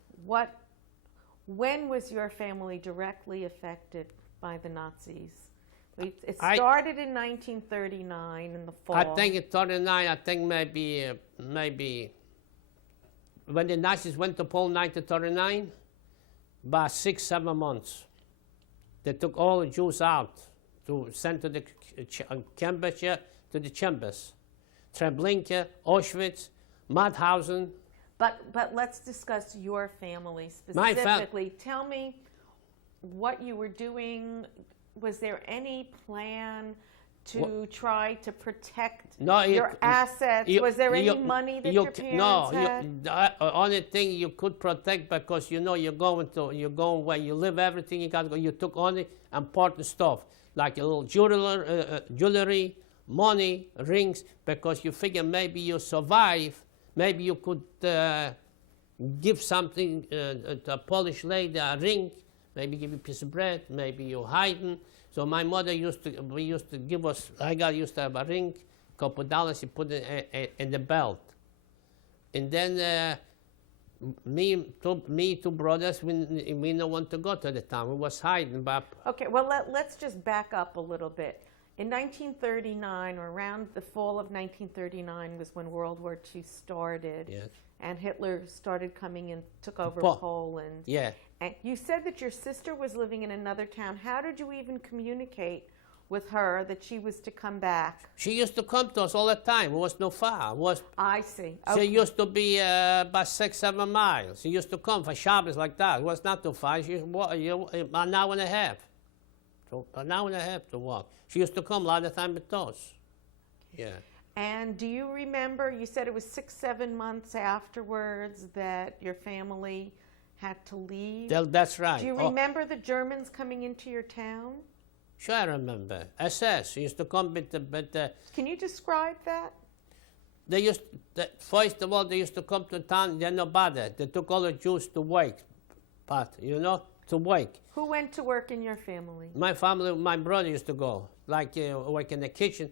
When was your family directly affected by the Nazis? It started in 1939 in the fall. I think in 39. I think maybe when the Nazis went to Poland, 1939, about 6-7 months, they took all the Jews out to send to the Chambers, to the Chambers, Treblinka, Auschwitz, Mauthausen. But let's discuss your family specifically. Tell me what you were doing. Was there any plan to try to protect your assets? Was there any money that your parents had? The only thing you could protect, because you're going where you live, everything you got to go. You took only important stuff like a little jewelry, money, rings, because you figure maybe you survive. Maybe you could give something to a Polish lady, a ring, maybe give you a piece of bread, maybe you're hiding. So my mother used to give us, I used to have a ring, couple dollars, she put it in the belt. And then two brothers, we don't want to go to the town. We was hiding. But okay, well, let's just back up a little bit. In 1939, or around the fall of 1939, was when World War II started. Yes. And Hitler started coming in, took over Poland. Yeah. And you said that your sister was living in another town. How did you even communicate with her that she was to come back? She used to come to us all the time. It was no far. I see. Okay. She used to be about 6-7 miles. She used to come for Shabbos like that. It was not too far. An hour and a half. So an hour and a half to walk. She used to come a lot of time with us. Yeah. And do you remember, you said it was 6-7 months afterwards that your family had to leave? That's right. Do you remember the Germans coming into your town? Sure, I remember. SS used to come with the... Can you describe that? First of all, they used to come to town, they're not bothered. They took all the Jews to work, to work. Who went to work in your family? My family, my brother used to go, like work in the kitchen.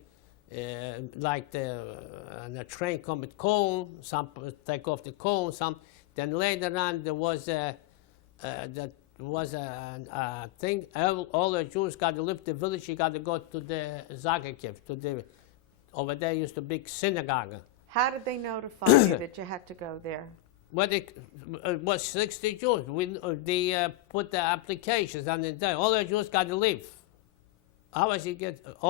Like the train come with coal, some take off the coal, some. Then later on there was a thing. All the Jews got to leave the village. You got to go to the Zagreb, over there used to be big synagogue. How did they notify you that you had to go there? Well, it was 60 Jews. They put the applications on the day. All the Jews got to leave. All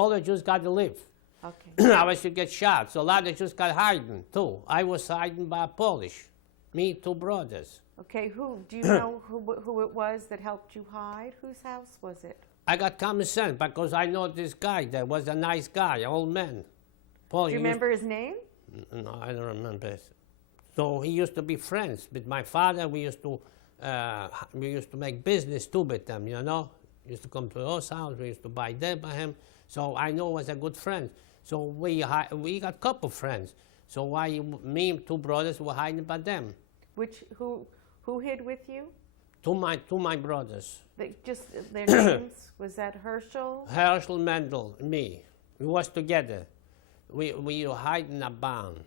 the Jews got to leave. Okay. I was to get shot, so a lot of Jews got hiding too. I was hiding by Polish, me, two brothers. Okay, do you know who it was that helped you hide? Whose house was it? I got common sense because I know this guy that was a nice guy, old man. Paul, do you remember his name? No, I don't remember. So he used to be friends with my father. We used to make business too with them, Used to come to our house. We used to buy there by him. So I know he was a good friend. So we got a couple friends. So me and two brothers were hiding by them. Who hid with you? Two my brothers. Just their names? Was that Herschel? Herschel, Mendel, me. We was together. We were hiding in a barn.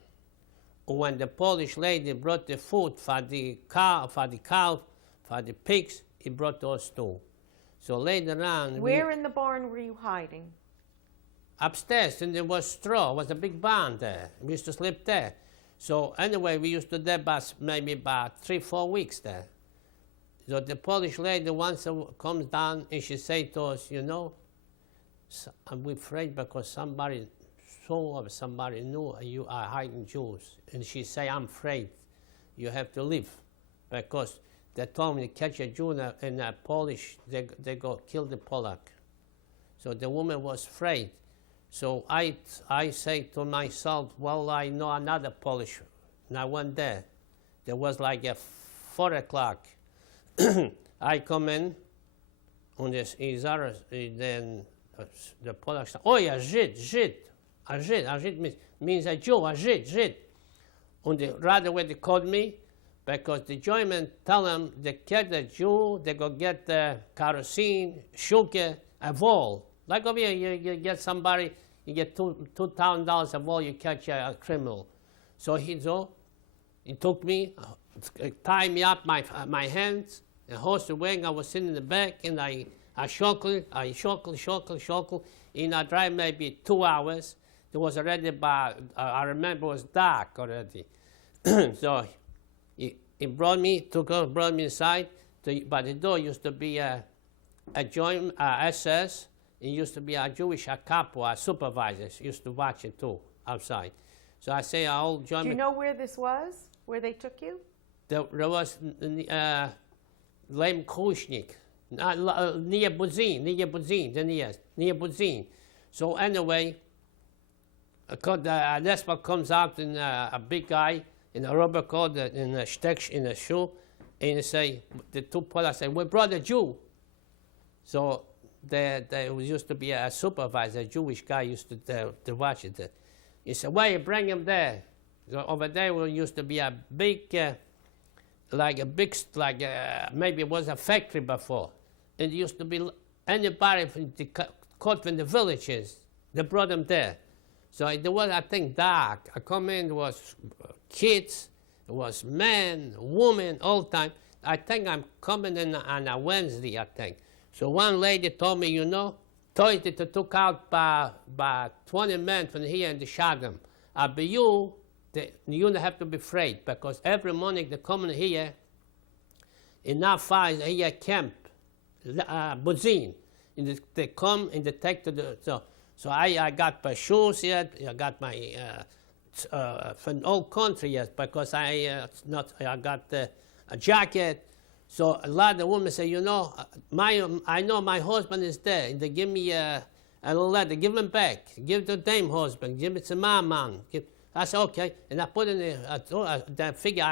When the Polish lady brought the food for the cow, for the pigs, he brought those too. So later on, Where in the barn were you hiding? upstairs, and there was straw. It was a big barn there. We used to sleep there. So anyway, we used to there maybe about 3-4 weeks there. So the Polish lady once comes down and she say to us, you know, I'm afraid because somebody saw or somebody knew you are hiding Jews. And she say, I'm afraid you have to leave because they told me to catch a Jew in a Polish, they go kill the Polak. So the woman was afraid. So I say to myself, well, I know another Polish. And I went there. There was like a 4 o'clock. I come in, and then the Polak said, oh yeah, Żyd. A Żyd means a Jew, a Żyd. And right away they called me, because the German tell them they get the Jew, they go get the kerosene, sugar, a vol. Like over here, you get somebody, you get $2,000 a vol, you catch a criminal. So he took me, tied me up my hands, and horse the wagon. I was sitting in the back, and I shockled, and I drive maybe 2 hours. It was already about, I remember it was dark already. So he brought me inside. By the door used to be a joint SS. It used to be a Jewish capo, a supervisor, used to watch it too, outside. So I say, I'll join. Do you know where this was? Where they took you? There was Lem Krushnik, near Buzin. So anyway, the Nespa comes out in a big guy in a rubber coat, in a stek, in a shoe, and he say, the two Polacks say, we brought a Jew. So there used to be a supervisor, a Jewish guy used to watch it. He said, why you bring him there? So over there used to be a big, maybe it was a factory before. And it used to be anybody caught from the villages, they brought them there. So it was, I think, dark. I come in, it was kids, it was men, women, all time. I think I'm coming in on a Wednesday, I think. So one lady told me, you know, Thursday they took out by 20 men from here and they shot them. But you don't have to be afraid, because every morning they come in here, in that far here camp, Buzin, and they come and they take to the, so I got my shoes yet, I got my, from all country yet, because I got a jacket. So a lot of women say, you know, I know my husband is there, and they give me a little letter, give him back, give the damn husband, give it to my man. I said, okay, and I put in the figure,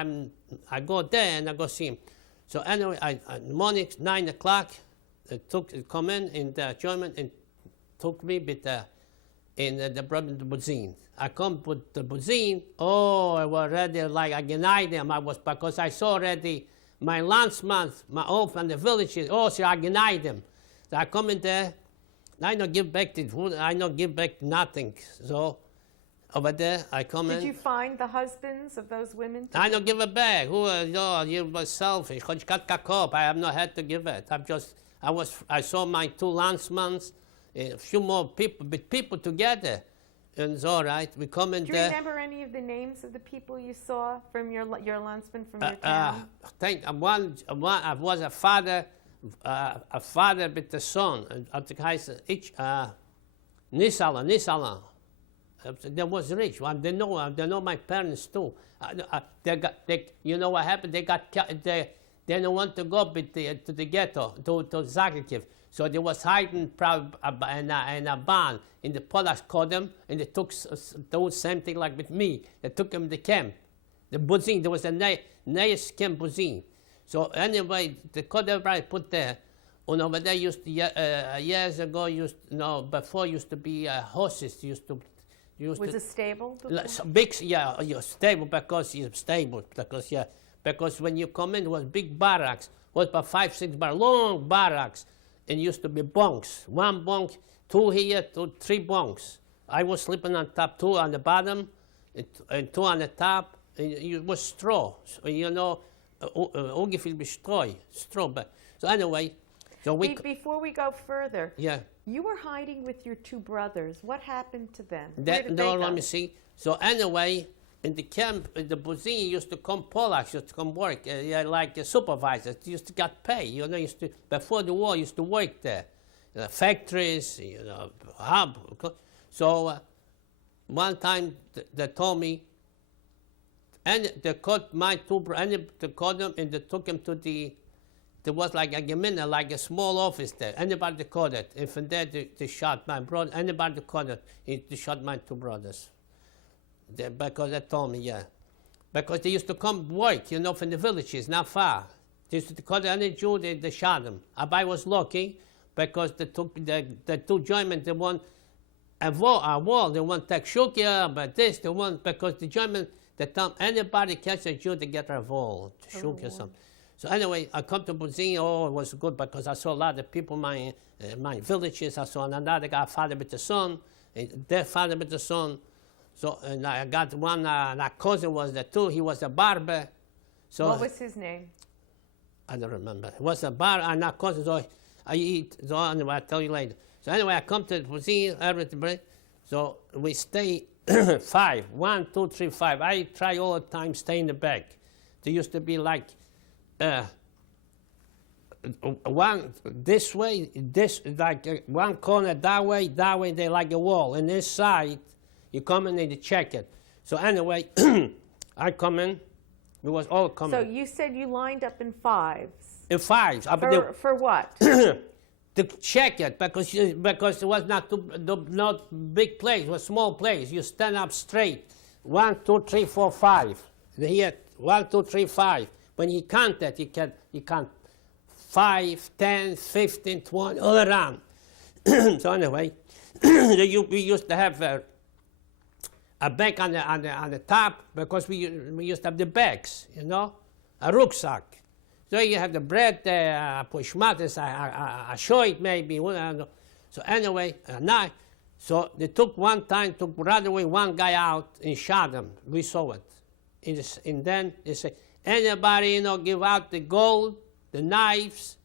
I go there and I go see him. So anyway, in the morning, 9 o'clock, they come in the German, and took me with the brother to Buzin. I come with the Buzin, I was already like, I denied them, because I saw already my landsman, my old from the villages, so I denied them. So I come in there, I don't give back the food, I don't give back nothing. So over there, I come in. Did you find the husbands of those women? I don't give it back. You were selfish. I have no head to give it. I saw my 2 landsmen, a few more people together. And it's all right. We come in there. Do you remember any of the names of the people you saw from your landsman from your town? I think one was a father with the son. I think I said Nisala. They was rich. They know my parents too. You know what happened? They didn't want to go to the ghetto, to Zagreb. So they was hiding in a barn. And the Polacks caught them, and they took the same thing like with me. They took them to camp. The Buzin, there was a nice camp Buzin. So anyway, they caught everybody, put there. And over there years ago, before used to be horses. Was it stable? Big, stable, because when you come in, it was big barracks. It was about 5-6 barracks, long barracks. And used to be bunks. 1 bunk, 2 here, 3 bunks. I was sleeping on top, 2 on the bottom, and 2 on the top. And it was straw, so, you know, ungefähr wie straw. But so anyway, so we. Before we go further, Yeah. you were hiding with your 2 brothers. What happened to them? Where did No, they let go? me see. So anyway, in the camp, the Buzini used to come, Polacks used to come work, like supervisors. They used to get pay, you know. Used to before the war, used to work there, factories, you know, hub. So one time they told me, and they caught my 2 brothers, and they caught them and they took them to the. There was like a gemina, like a small office there. Anybody caught it. And from there, they shot my brother. Anybody caught it, they shot my 2 brothers. Because they told me, yeah. Because they used to come work, you know, from the villages, not far. They used to caught any Jew, they shot them. I was lucky because they took the 2 Germans, they want a wall, they want to take Shukia, but this, they want, because the Germans, they tell anybody catch a Jew, they get a wall, Shukia or something. So anyway, I come to Buzini. Oh, it was good because I saw a lot of people, my villages. I saw another guy, father with the son, their father with the son. So and I got one, that cousin was there too. He was a barber. So What was his name? I don't remember. It was a bar, and that cousin. So I eat. So anyway, I'll tell you later. So anyway, I come to Buzini, everything. So we stay 5, 1, 2, 3, 5. I try all the time stay in the back. There used to be like. One this way, this like one corner that way, they like a wall. And this side, you come in and you check it. So anyway, I come in. We was all coming. So you said you lined up in 5s. In 5s. For what? To check it because it was not big place, it was small place. You stand up straight. 1, 2, 3, 4, 5. Here, 1, 2, 3, 5. When you count that, you count 5, 10, 15, 20, all around. So anyway, we used to have a bag on the top because we used to have the bags, you know, a rucksack. So you have the bread, pushmates, a shirt maybe. So anyway, a knife. So they took right away one guy out and shot him. We saw it. And then they said, anybody, you know, give out the gold, the knives,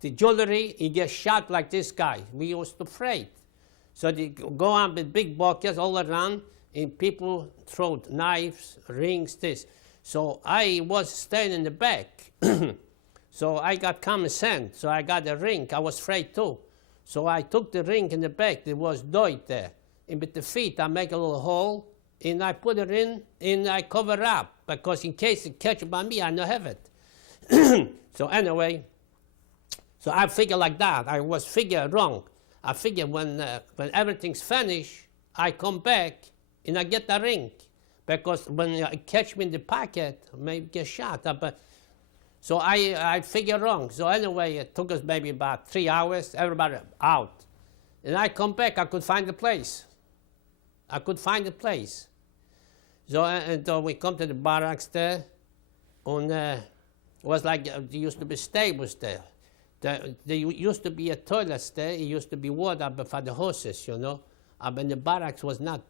the jewelry, he gets shot like this guy. We was afraid. So they go on with big buckets all around, and people throw knives, rings, this. So I was staying in the back. So I got common sense. So I got a ring. I was afraid too. So I took the ring in the back. There was dirt there. And with the feet, I make a little hole, and I put it in, and I cover up, because in case it catch by me, I don't have it. So anyway, so I figure like that. I was figure wrong. I figure when everything's finished, I come back, and I get the ring. Because when you catch me in the pocket, maybe get shot. So I figure wrong. So anyway, it took us maybe about 3 hours, everybody out. And I come back, I could find the place. So and we come to the barracks there, and it was like there used to be stables there. There used to be a toilet there. It used to be water for the horses, you know. But the barracks was not.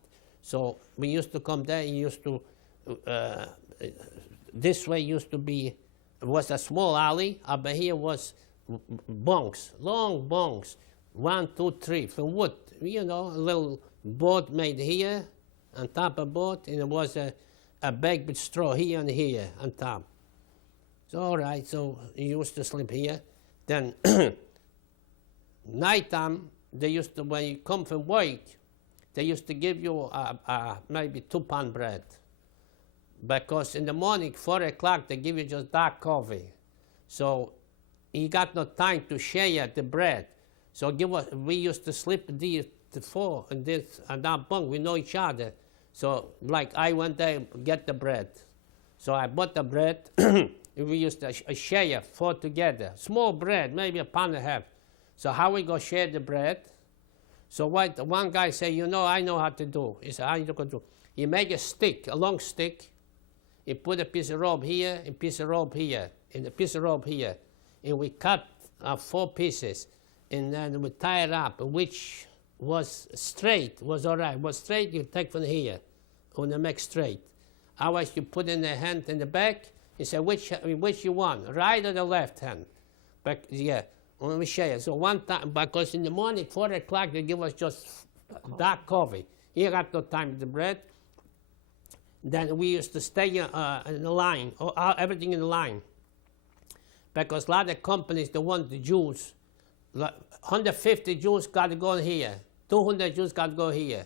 So we used to come there. This way used to be, it was a small alley. But here was bunks, long bunks, 1, 2, 3 from wood. You know, a little boat made here, on top of boat, and it was a bag with straw here and here on top. So all right, so you used to sleep here. Then nighttime, they used to, when you come from work, they used to give you maybe 2-pound bread. Because in the morning, 4 o'clock, they give you just dark coffee. So you got no time to share the bread. So we used to sleep the 4 and that bunk. We know each other. So like I went there get the bread. So I bought the bread. We used to share 4 together. Small bread, maybe 1.5 pounds. So how we go share the bread? So one guy say, you know, I know how to do. He said, how you going to do? You make a stick, a long stick. You put a piece of rope here, a piece of rope here, and a piece of rope here. And we cut 4 pieces. And then we tie it up, which was straight, was all right. Was straight, you take from here, and you make straight. Otherwise, you put in the hand in the back. You say, which you want, right or the left hand? But yeah, let me show you. So one time, because in the morning, 4 o'clock, they give us just dark coffee. You got no time with the bread. Then we used to stay in the line, everything in the line. Because a lot of companies, they want the Jews. 150 Jews got to go here. 200 Jews got to go here.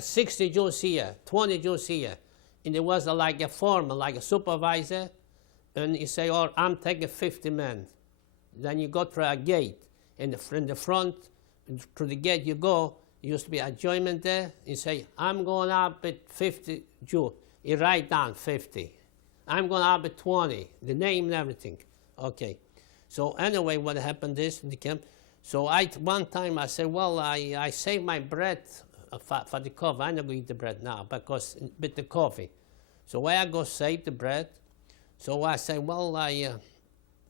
60 Jews here. 20 Jews here. And there was like a foreman, like a supervisor. And you say, oh, I'm taking 50 men. Then you go through a gate. In the front, through the gate you go, there used to be a adjournment there. You say, I'm going out with 50 Jews. You write down 50. I'm going out with 20. The name and everything. Okay. So anyway, what happened is, so one time I said, well, I saved my bread for the coffee. I'm not going to eat the bread now because with the coffee. So where I go save the bread. So I say, well,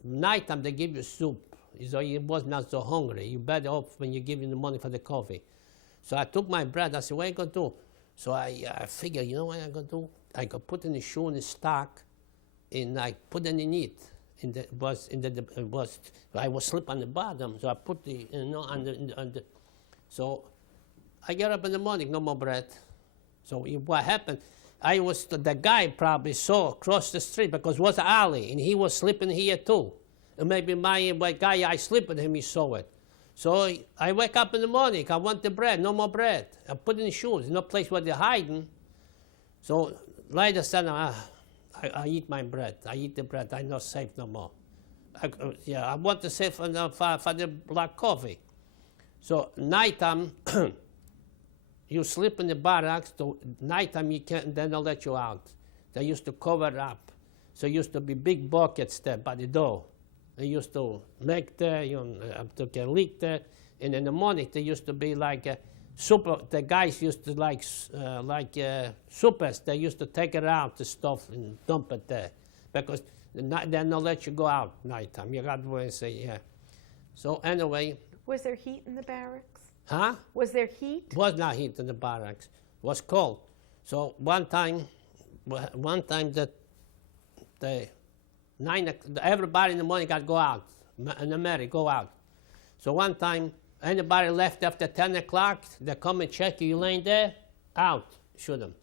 nighttime they give you soup. So you was not so hungry. You better off when you give you the money for the coffee. So I took my bread. I said, what are you going to do? So I figured, you know what I'm going to do? I could put in the shoe in the stock and I put it in it. I was sleep on the bottom, so I put the, on the, so I get up in the morning, no more bread. So what happened, the guy probably saw across the street because it was an alley, and he was sleeping here too. And maybe my guy, I sleep with him, he saw it. So I wake up in the morning, I want the bread, no more bread. I put in the shoes, no place where they're hiding. So later said, I eat my bread. I eat the bread. I'm not safe no more. I want to save for the black coffee. So nighttime, you sleep in the barracks. So nighttime you can't. Then they'll let you out. They used to cover up. So used to be big buckets there by the door. They used to make there, to get leak there. And in the morning they used to be like the guys used to like supers. They used to take it out, the stuff, and dump it there. Because then they'll let you go out nighttime. You got to go and say, yeah. So anyway. Was there heat in the barracks? Huh? Was there heat? Was not heat in the barracks. It was cold. So one time that everybody in the morning got to go out. In America, go out. So one time, anybody left after 10 o'clock, they come and check you laying there, out, shoot them.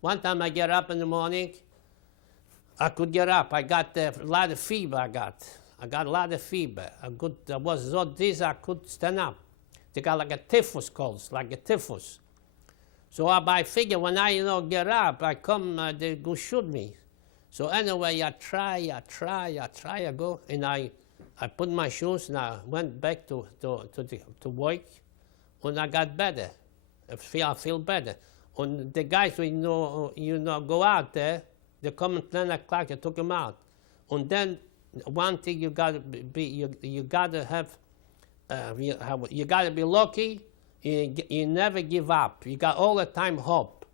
One time I get up in the morning, I could get up. I got a lot of fever, I got a lot of fever. I was so dizzy I could stand up. They got like a typhus cold, like a typhus. So I figure when I get up, I come, they go shoot me. So anyway, I try, go, and I put my shoes and I went back to work, and I got better. I feel better. And the guys who go out there, they come at 10 o'clock, they took them out. And then one thing you gotta be lucky. You never give up. You got all the time hope.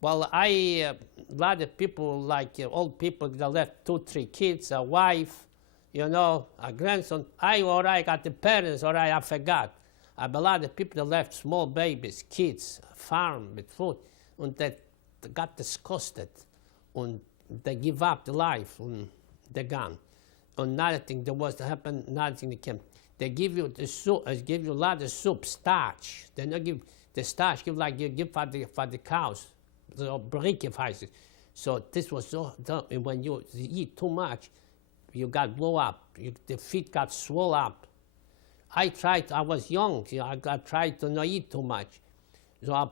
Well, a lot of people, like old people, that left 2, 3 kids, a wife, a grandson. I got the parents, I forgot. I have a lot of people that left small babies, kids, farm with food, and they got disgusted, and they give up the life, and they're gone. And another thing that was to happen, another thing that came, they give you the soup, give you a lot of soup, starch. They not give the starch, give for the cows, the briquefices. So this was so, when you eat too much, you got blow up, the feet got swell up. I was young, I tried to not eat too much. So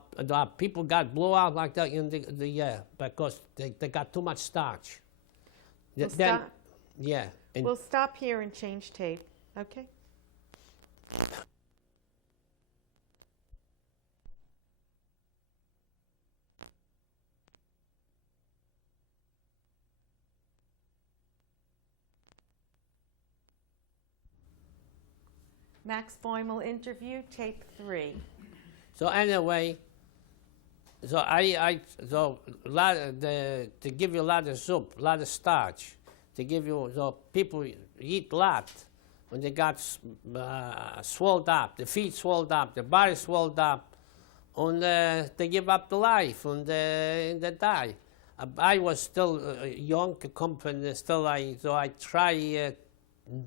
people got blow out like that in the year because they got too much starch. Yeah. We'll stop here and change tape, okay? Max Boimal interview, tape 3. So anyway, so to give you a lot of soup, a lot of starch, to give you, so people eat a lot, when they got swelled up, the feet swelled up, the body swelled up, and they give up the life, and they die. I was still young, company, still so I try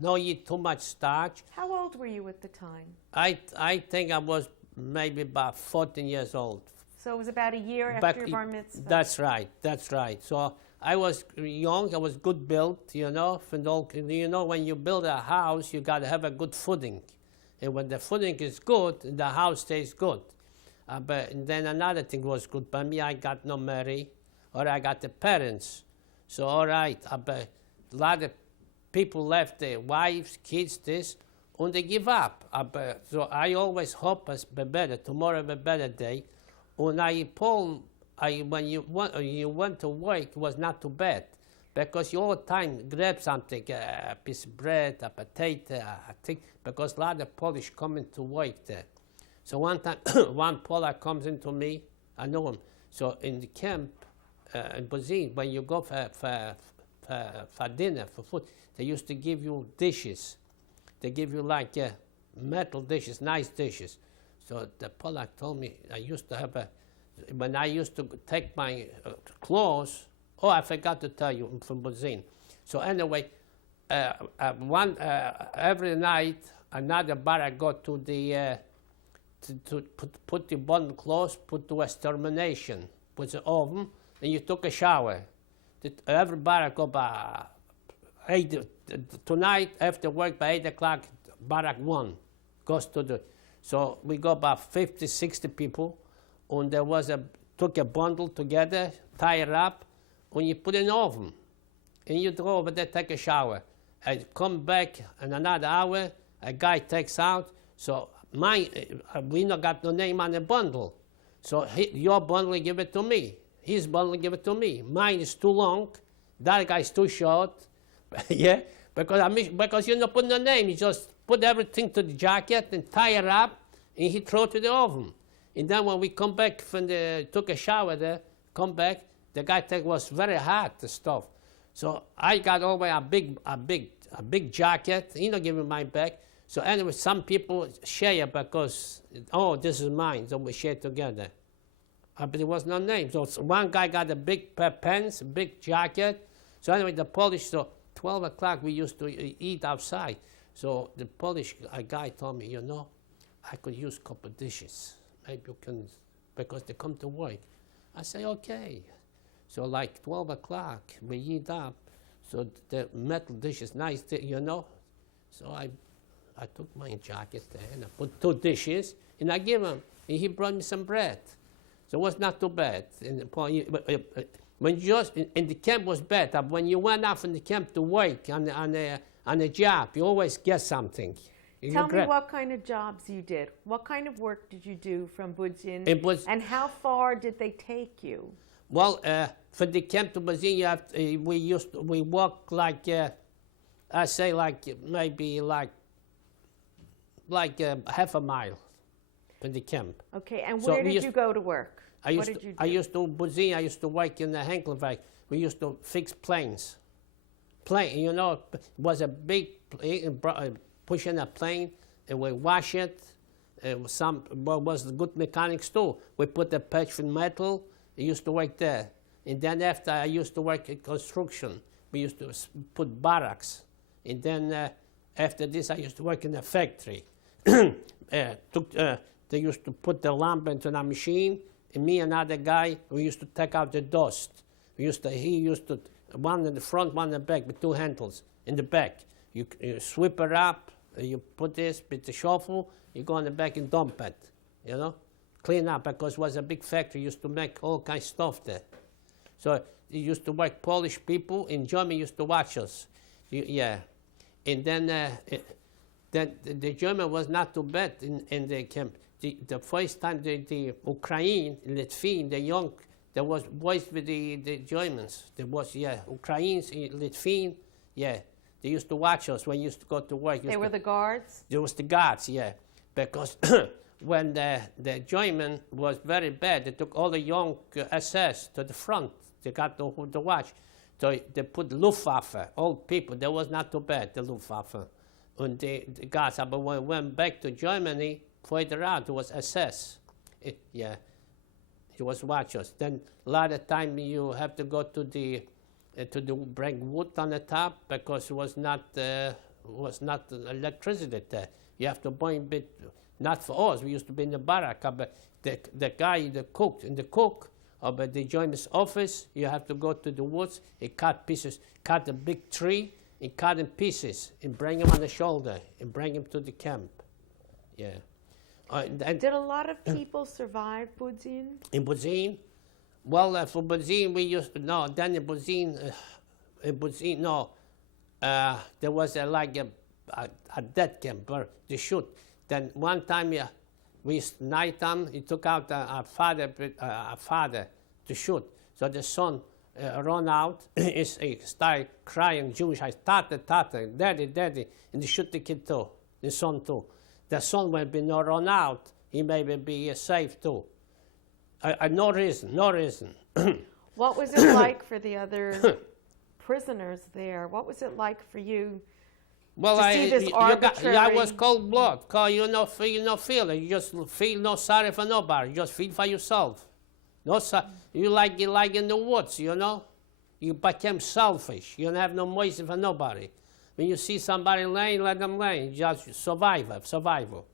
not eat too much starch. How old were you at the time? I think I was maybe about 14 years old. So it was about a year after But your bar mitzvah. That's right, that's right. So I was young, I was good built, you know. And all, you know, when you build a house, you got to have a good footing. And when the footing is good, the house stays good. But then another thing was good. By me, I got no marry, or I got the parents. So all right, but a lot of people left their wives, kids, this, and they give up. So I always hope it's be better. Tomorrow be better day. And when you went to work, it was not too bad, because you all the time grab something, a piece of bread, a potato, a thing, because a lot of Polish coming to work there. So one time, one Polak comes into me, I know him. So in the camp in Bozin, when you go for dinner, for food, they used to give you dishes. They give you like metal dishes, nice dishes. So the Polak told me, I used to have when I used to take my clothes, oh, I forgot to tell you, I'm from Bozin. So anyway, every night, another bar I go to the, to put the bundle of clothes, put to extermination, put the oven, and you took a shower. Every bar I go by 8, tonight after work by 8 o'clock, Barak 1 goes to the, so we go about 50, 60 people, and there was took a bundle together, tie it up, and you put it in the oven. And you go over there, take a shower. I come back in another hour, a guy takes out, so mine, we not got no name on the bundle. So your bundle, give it to me. His bundle, give it to me. Mine is too long, that guy's too short. Yeah, because you not put no name, you just put everything to the jacket and tie it up, and he throw it to the oven. And then when we come back from took a shower there, come back, the guy was very hot, the stuff. So I got over a big jacket, he not give me mine back. So anyway, some people share because, oh, this is mine, so we share together. But there was no name. So one guy got a big pair of pants, a big jacket. So anyway, the Polish, so 12 o'clock we used to eat outside. So the Polish guy told me, you know, I could use a couple of dishes. Maybe you can, because they come to work. I say, okay. So like 12 o'clock, we eat up. So the metal dishes, nice, you know. So I took my jacket there and I put 2 dishes and I give him, and he brought me some bread. So it was not too bad. And when you just, in the camp was bad, but when you went out from the camp to work on a job, you always get something. Tell me what kind of jobs you did. What kind of work did you do from Buzin? And how far did they take you? Well, for the camp to Buzin, we walk like, I say like maybe like half a mile from the camp. Okay, and where did you go to work? I used to Buzin, I used to work in the Henkelwerk. We used to fix planes. You know, it was a big pushing a plane, and we wash it. Was good mechanics too. We put the patch from metal. I used to work there. And then after I used to work in construction. We used to put barracks. And then after this I used to work in a factory. They used to put the lamp into the machine, and me and another guy, we used to take out the dust. He used to, one in the front, one in the back, with 2 handles in the back. You sweep it up, you put this with the shovel, you go in the back and dump it, you know? Clean up, because it was a big factory, used to make all kinds of stuff there. So you used to work Polish people, in Germany used to watch us. Yeah. And then the German was not too bad in the camp. The first time the Ukraine, Litvin, the young, there was boys with the Germans. There was, Ukrainians, Litvin, They used to watch us when we used to go to work. They were the guards? There was the guards, because when the German was very bad, they took all the young SS to the front. They got to watch. So they put Luftwaffe, old people. That was not too bad, the Luftwaffe. and the guys. But when we went back to Germany, further out, it was SS. Yeah, it was watchers. Then a lot of time you have to go to the bring wood on the top because it was not electricity there. You have to buy a bit, not for us. We used to be in the barrack, but the guy, the cook, but the German's office, you have to go to the woods. He cut pieces, cut a big tree, and cut in pieces, and bring him on the shoulder, and bring him to the camp. Yeah. Did a lot of people survive Budzin? In Budzin? Well, for Budzin, we used to, no, then in Budzin, no, there was like a death camp where they shoot. Then one time, we night time, he took out a father to shoot. So the son run out, he started crying Jewish, Tata, daddy, and they shoot the kid too, the son too. The son will be not run out, he may be safe too. No reason. What was it like for the other prisoners there? What was it like for you well, to see this arbitrary... I was cold blood, because you no feel it. You just feel no sorry for nobody. You just feel for yourself. You like in the woods, you know? You became selfish. You don't have no mercy for nobody. When you see somebody laying, let them lay. Just survival.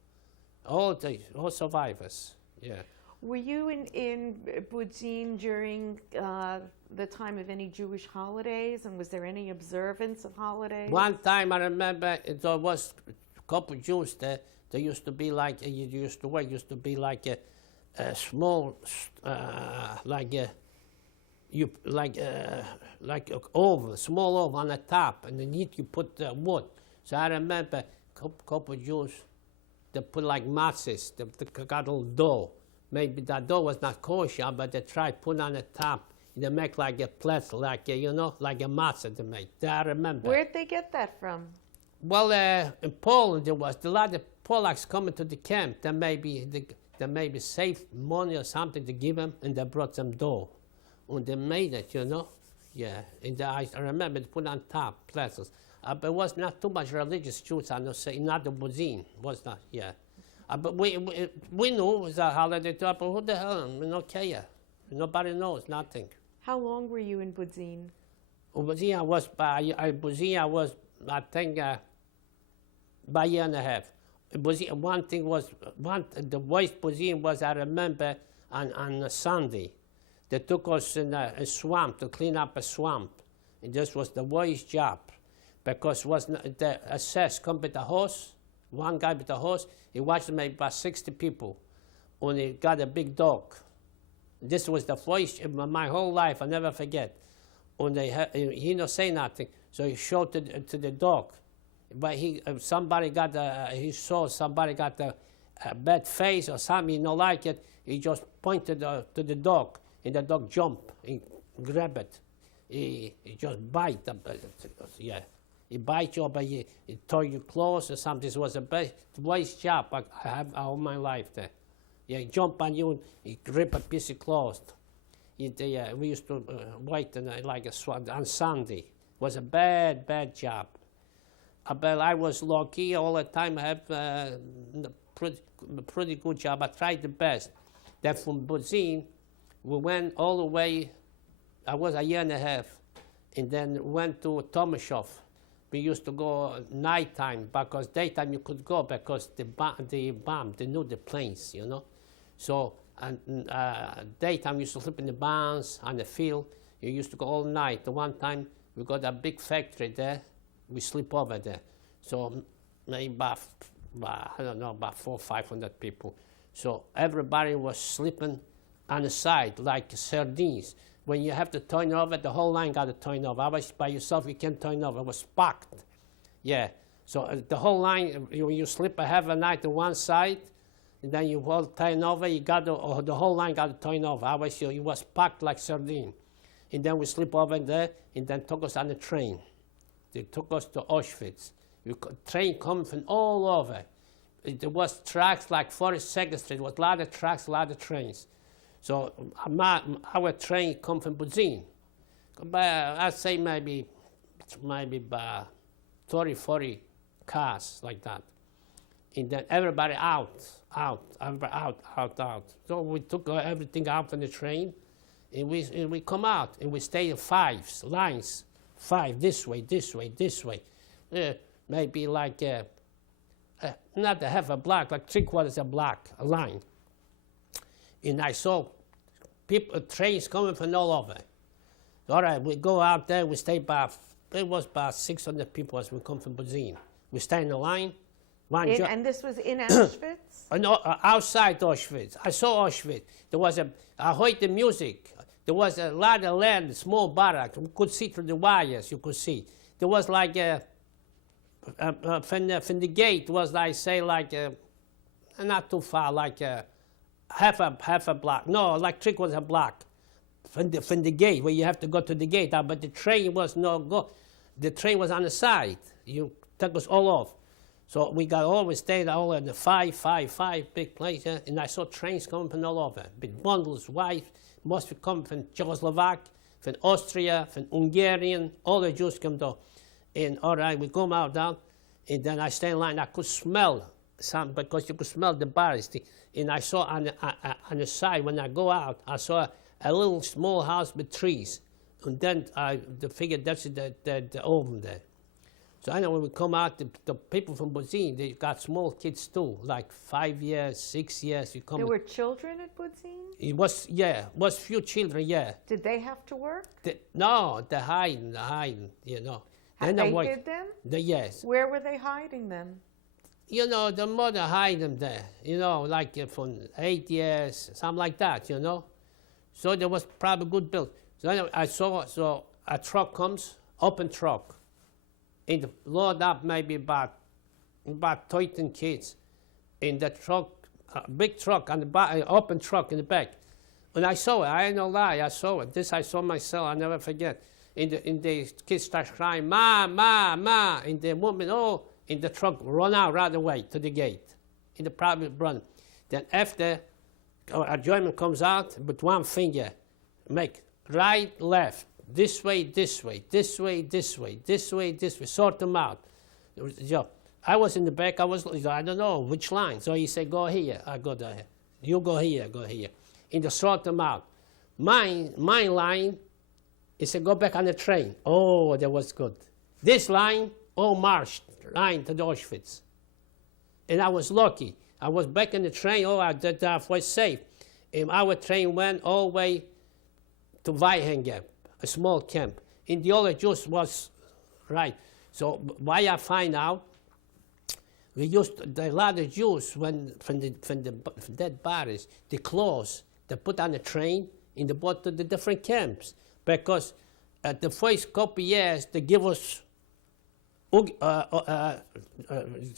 All survivors, yeah. Were you in Budzin during the time of any Jewish holidays, and was there any observance of holidays? One time I remember there was a couple of Jews there. There used to be like used to be like a small like a oven, small oven on the top, and underneath you put wood. So I remember a couple of Jews, they put like matzahs, they got a little dough. Maybe that dough was not kosher, but they tried put on the top. They make like a pretzel, like a, you know, like a matzah they make. I remember. Where'd they get that from? Well, in Poland there was a lot of Polacks coming to the camp. They maybe saved money or something to give them, and they brought some dough, and they made it, you know. Yeah, and I remember they put on top pretzels. But it was not too much religious Jews, I know, say, not the Budzin, was not, yeah. But we knew it was a holiday too, but who the hell? We don't care. Nobody knows, nothing. How long were you in Budzin? Budzin I was, I think, by a year and a half. Budzin, one thing was, the worst Budzin was, I remember, on a Sunday. They took us in a swamp to clean up a swamp. And this was the worst job, because the SS come with a horse, one guy with a horse, he watched maybe about 60 people, and he got a big dog. This was the first in my whole life, I never forget. And he didn't say nothing, so he showed to the dog. But he saw somebody got a bad face or something, he don't like it, he just pointed to the dog, and the dog jumped, he grabbed it. He just bite, yeah. He bite you, but he tore your clothes or something. This was the worst job I have all my life there. Yeah, he jump on you, he rip a piece of clothes. We used to wait like on Sunday. It was a bad job. But I was lucky all the time. I have a pretty good job. I tried the best. Then from Budzin, we went all the way. I was a year and a half, and then went to Tomaszów. We used to go nighttime, because daytime you could go because they knew the planes, you know. So daytime you used to sleep in the barns, on the field. You used to go all night. The one time we got a big factory there, we sleep over there. So maybe about 400 or 500 people. So everybody was sleeping on the side like sardines. When you have to turn over, the whole line got to turn over. Otherwise, by yourself, you can't turn over. It was packed. Yeah. So the whole line, when you sleep half a night to one side, and then you will turn over, the whole line got to turn over. Otherwise, it was packed like sardine. And then we sleep over there, and then took us on the train. They took us to Auschwitz. Train coming from all over. There was tracks like 42nd Street. There was a lot of tracks, a lot of trains. So our train come from Budzin. I'd say maybe about 30, 40 cars like that. And then everybody out. So we took everything out on the train, and we come out, and we stay in fives, lines, five, this way. Maybe like, not a half a block, like 3/4 a block, a line. And I saw trains coming from all over. All right, we go out there, we stay it was about 600 people as we come from Brazil. We stay in the line. And this was in Auschwitz? No, outside Auschwitz. I saw Auschwitz. I heard the music. There was a lot of land, small barracks. We could see through the wires, you could see. There was like from the gate was, I say, like, not too far, like half a block. No, like 3/4 a block from the gate, where you have to go to the gate. But the train was the train was on the side. You took us all off. So we stayed all in the five big place, and I saw trains coming from all over. Big bundles, white, mostly come from Czechoslovakia, from Austria, from Hungarian, all the Jews come down. And all right, we come out down, and then I stay in line. I could smell some, because you could smell the bars. And I saw on the side, when I go out, I saw a little small house with trees. And then I figured that's the oven there. So I know when we come out, the people from Bozin, they got small kids too, like 5 years, 6 years. There were children at Bozin? It was few children, yeah. Did they have to work? No, they're hiding, you know. And they hid them? Yes. Where were they hiding them? You know, the mother hid them there, you know, like from 8 years, something like that, you know. So there was probably good build. So anyway, I saw, a truck comes, open truck. And load up maybe about 13 kids in the truck, big truck on the back, open truck in the back. And I saw it, I ain't no lie, I saw it. This I saw myself, I'll never forget. And the kids start crying, Ma, Ma, Ma. And the woman, in the truck run out right away to the gate. And the probably run. Then after, a German comes out with one finger, make right, left. This way, this way, this way, this way, this way, this way, sort them out. I was in the back, I don't know which line. So he said, go here, I go there. You go here, go here. And they sort them out. My line, he said, go back on the train. Oh, that was good. This line, marched, line to the Auschwitz. And I was lucky. I was back in the train, I was safe. And our train went all the way to Weihingen, a small camp. And the other Jews was right. So why I find out, we used a lot of Jews when from the dead bodies, the clothes they put on the train and they brought to the different camps, because at the first couple years they give us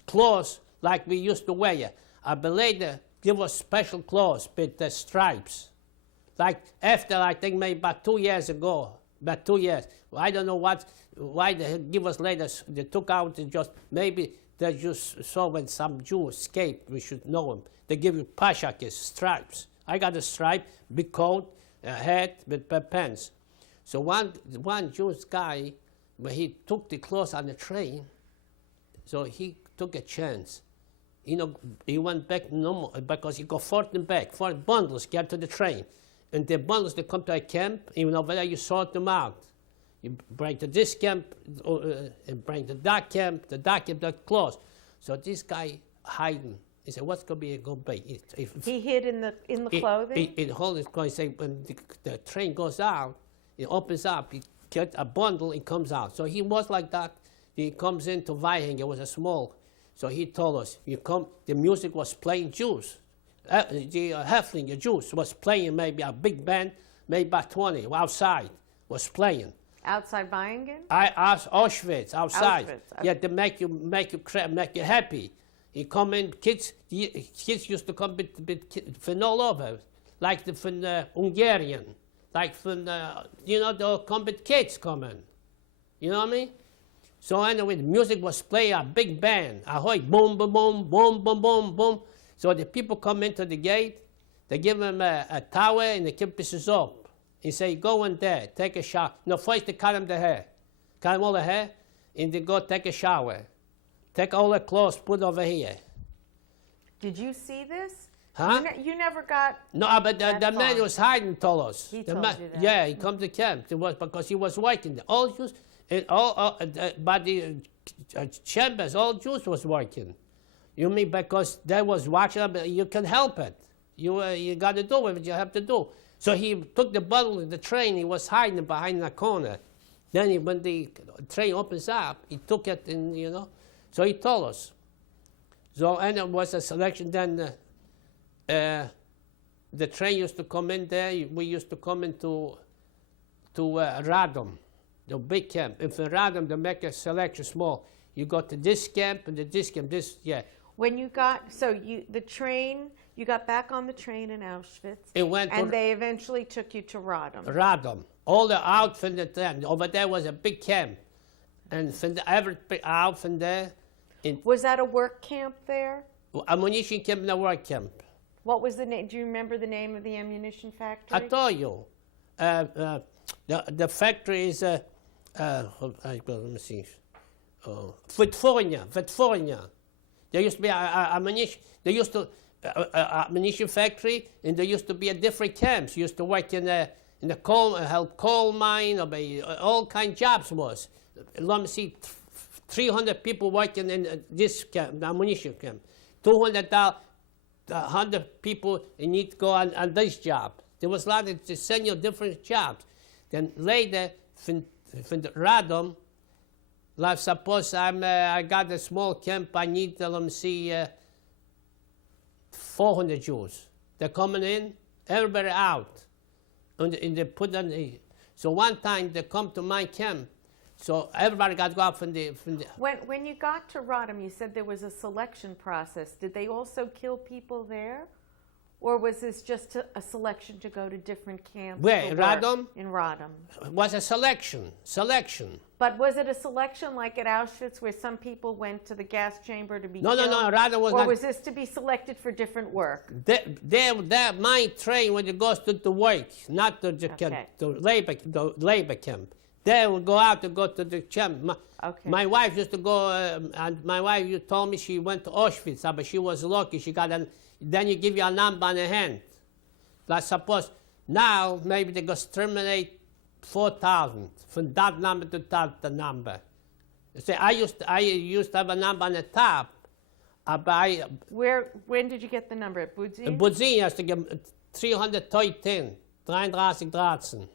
clothes like we used to wear. But later give us special clothes with the stripes. Like after, I think maybe about 2 years ago, about 2 years, I don't know why they give us later, they took out maybe they just saw when some Jew escaped, we should know him. They give you pashakis, stripes. I got a stripe, big coat, a hat with pants. So one Jewish guy, when he took the clothes on the train, so he took a chance. You know, he went back normal, because he got 14 back, 4 bundles get to the train. And the bundles, they come to a camp, even over there you sort them out. You bring to this camp, and bring to that camp, that close. So this guy hiding, he said, what's going to be a good bait? He hid in the clothing? He hold his clothes, say, when the train goes out, it opens up, he gets a bundle, it comes out. So he was like that. He comes into Weihingen, it was a small. So he told us, the music was playing Jews. The Heflinger Jews was playing, maybe a big band, maybe about 20 outside was playing. Outside Weihingen? Auschwitz, outside. Auschwitz. Yeah, to make you happy. You come in, kids used to come from all over, like from the Hungarian, like from the combat kids coming. You know what I mean? So anyway, the music was playing, a big band. I heard boom, boom, boom, boom, boom, boom, boom. So the people come into the gate, they give them a towel and they keep pieces up. He say, go in there, take a shower. No, first they cut them the hair. Cut them all the hair, and they go take a shower. take all the clothes, put over here. Did you see this? Huh? You never got. No, but the That man far. was hiding told us. He The told man, you that. Yeah, he come to camp. It was because he was working. All Jews, but the chambers, all Jews was working. You mean because they was watching, but you can help it. You got to do what you have to do. So he took the bottle of the train. He was hiding behind the corner. Then when the train opens up, he took it, and So he told us. So and it was a selection. Then the train used to come in there. We used to come into Radom, the big camp. If in Radom they make a selection small, you go to this camp and this camp. When you got you got back on the train in Auschwitz, It went and to they eventually took you to Rodham. Radom. All the out from the time over there was a big camp, and from every out from there, Was that a work camp there? ammunition camp and a work camp. What was the name? Do you remember the name of the ammunition factory? I told you, the factory is let me see, Vitforia. There used to be ammunition. There used to ammunition factory, and there used to be a different camps. Used to work in the coal mine, or all kind of jobs was. Let me see, 300 people working in this camp, the ammunition camp. 100 people need to go on this job. There was a lot of to send you different jobs. Then later, from the Radom, like suppose I got a small camp, I need, let me see, 400 Jews. They're coming in, everybody out. And they put on so one time they come to my camp, so everybody got to go out from the. When you got to Rodham, you said there was a selection process. Did they also kill people there? Or was this just a selection to go to different camps? Where, to work Radom? In Rodham. Was a selection. But was it a selection like at Auschwitz where some people went to the gas chamber to be No, killed? Radom was or not. was this to be selected for different work? My train when it goes to the work, not to the camp, Okay. the labor camp. They will go out to go to the camp. Okay. My wife used to go, and my wife you told me she went to Auschwitz, but she was lucky. She got then you give you a number on the hand. Like suppose now maybe they go terminate 4,000 from that number to that number. See, I used to have a number on the top. But When did you get the number? At Budzin? Budzin has to give 313, 3313.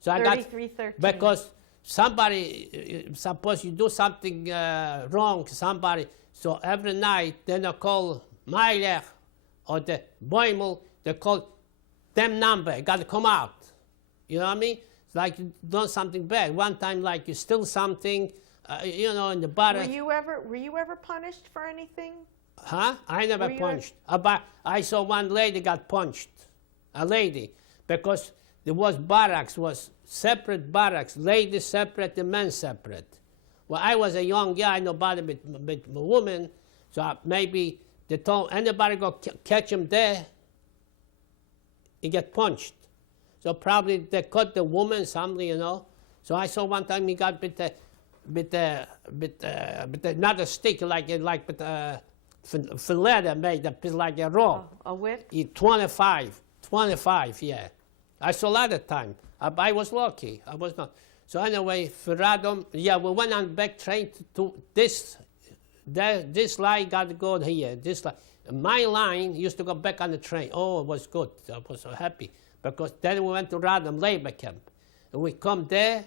So I got 3313. because somebody, suppose you do something wrong, somebody. So every night then they call Meiler or the Boimal. They call them number. It got to come out. You know what I mean? It's like you done something bad. One time, like you steal something, in the bar. Were you ever punished for anything? Huh? I never Were you punched. But I saw one lady got punched. A lady. Because there was barracks, was separate barracks. Ladies separate, the men separate. Well, I was a young guy, nobody but a woman. So maybe they told anybody go catch him there, he get punched. So probably they cut the woman, something, So I saw one time he got not a stick, for leather made, like a rope. A whip? 25, yeah. I saw a lot of time. I was lucky. I was not. So anyway, for Radom, we went on back train to this. This line got to go here. This line. My line used to go back on the train. Oh, it was good. I was so happy. Because then we went to Radom labor camp. And we come there.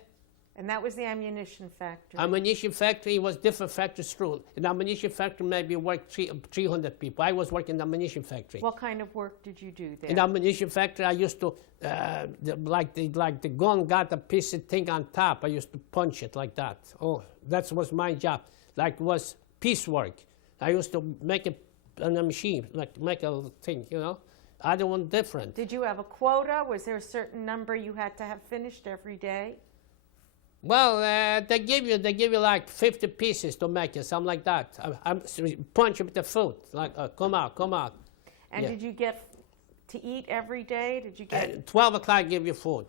And that was the ammunition factory. Ammunition factory was different factories through. In ammunition factory, maybe worked 300 people. I was working in the ammunition factory. What kind of work did you do there? In the ammunition factory, I used to, like the gun got a piece of thing on top. I used to punch it like that. Oh, that was my job. Like it was piecework. I used to make it on a machine, like make a thing, I don't want different. Did you have a quota? Was there a certain number you had to have finished every day? Well, they give you like 50 pieces to make it, something like that. I'm punch with the foot, like come out. And did you get to eat every day? Did you get 12 o'clock give you food.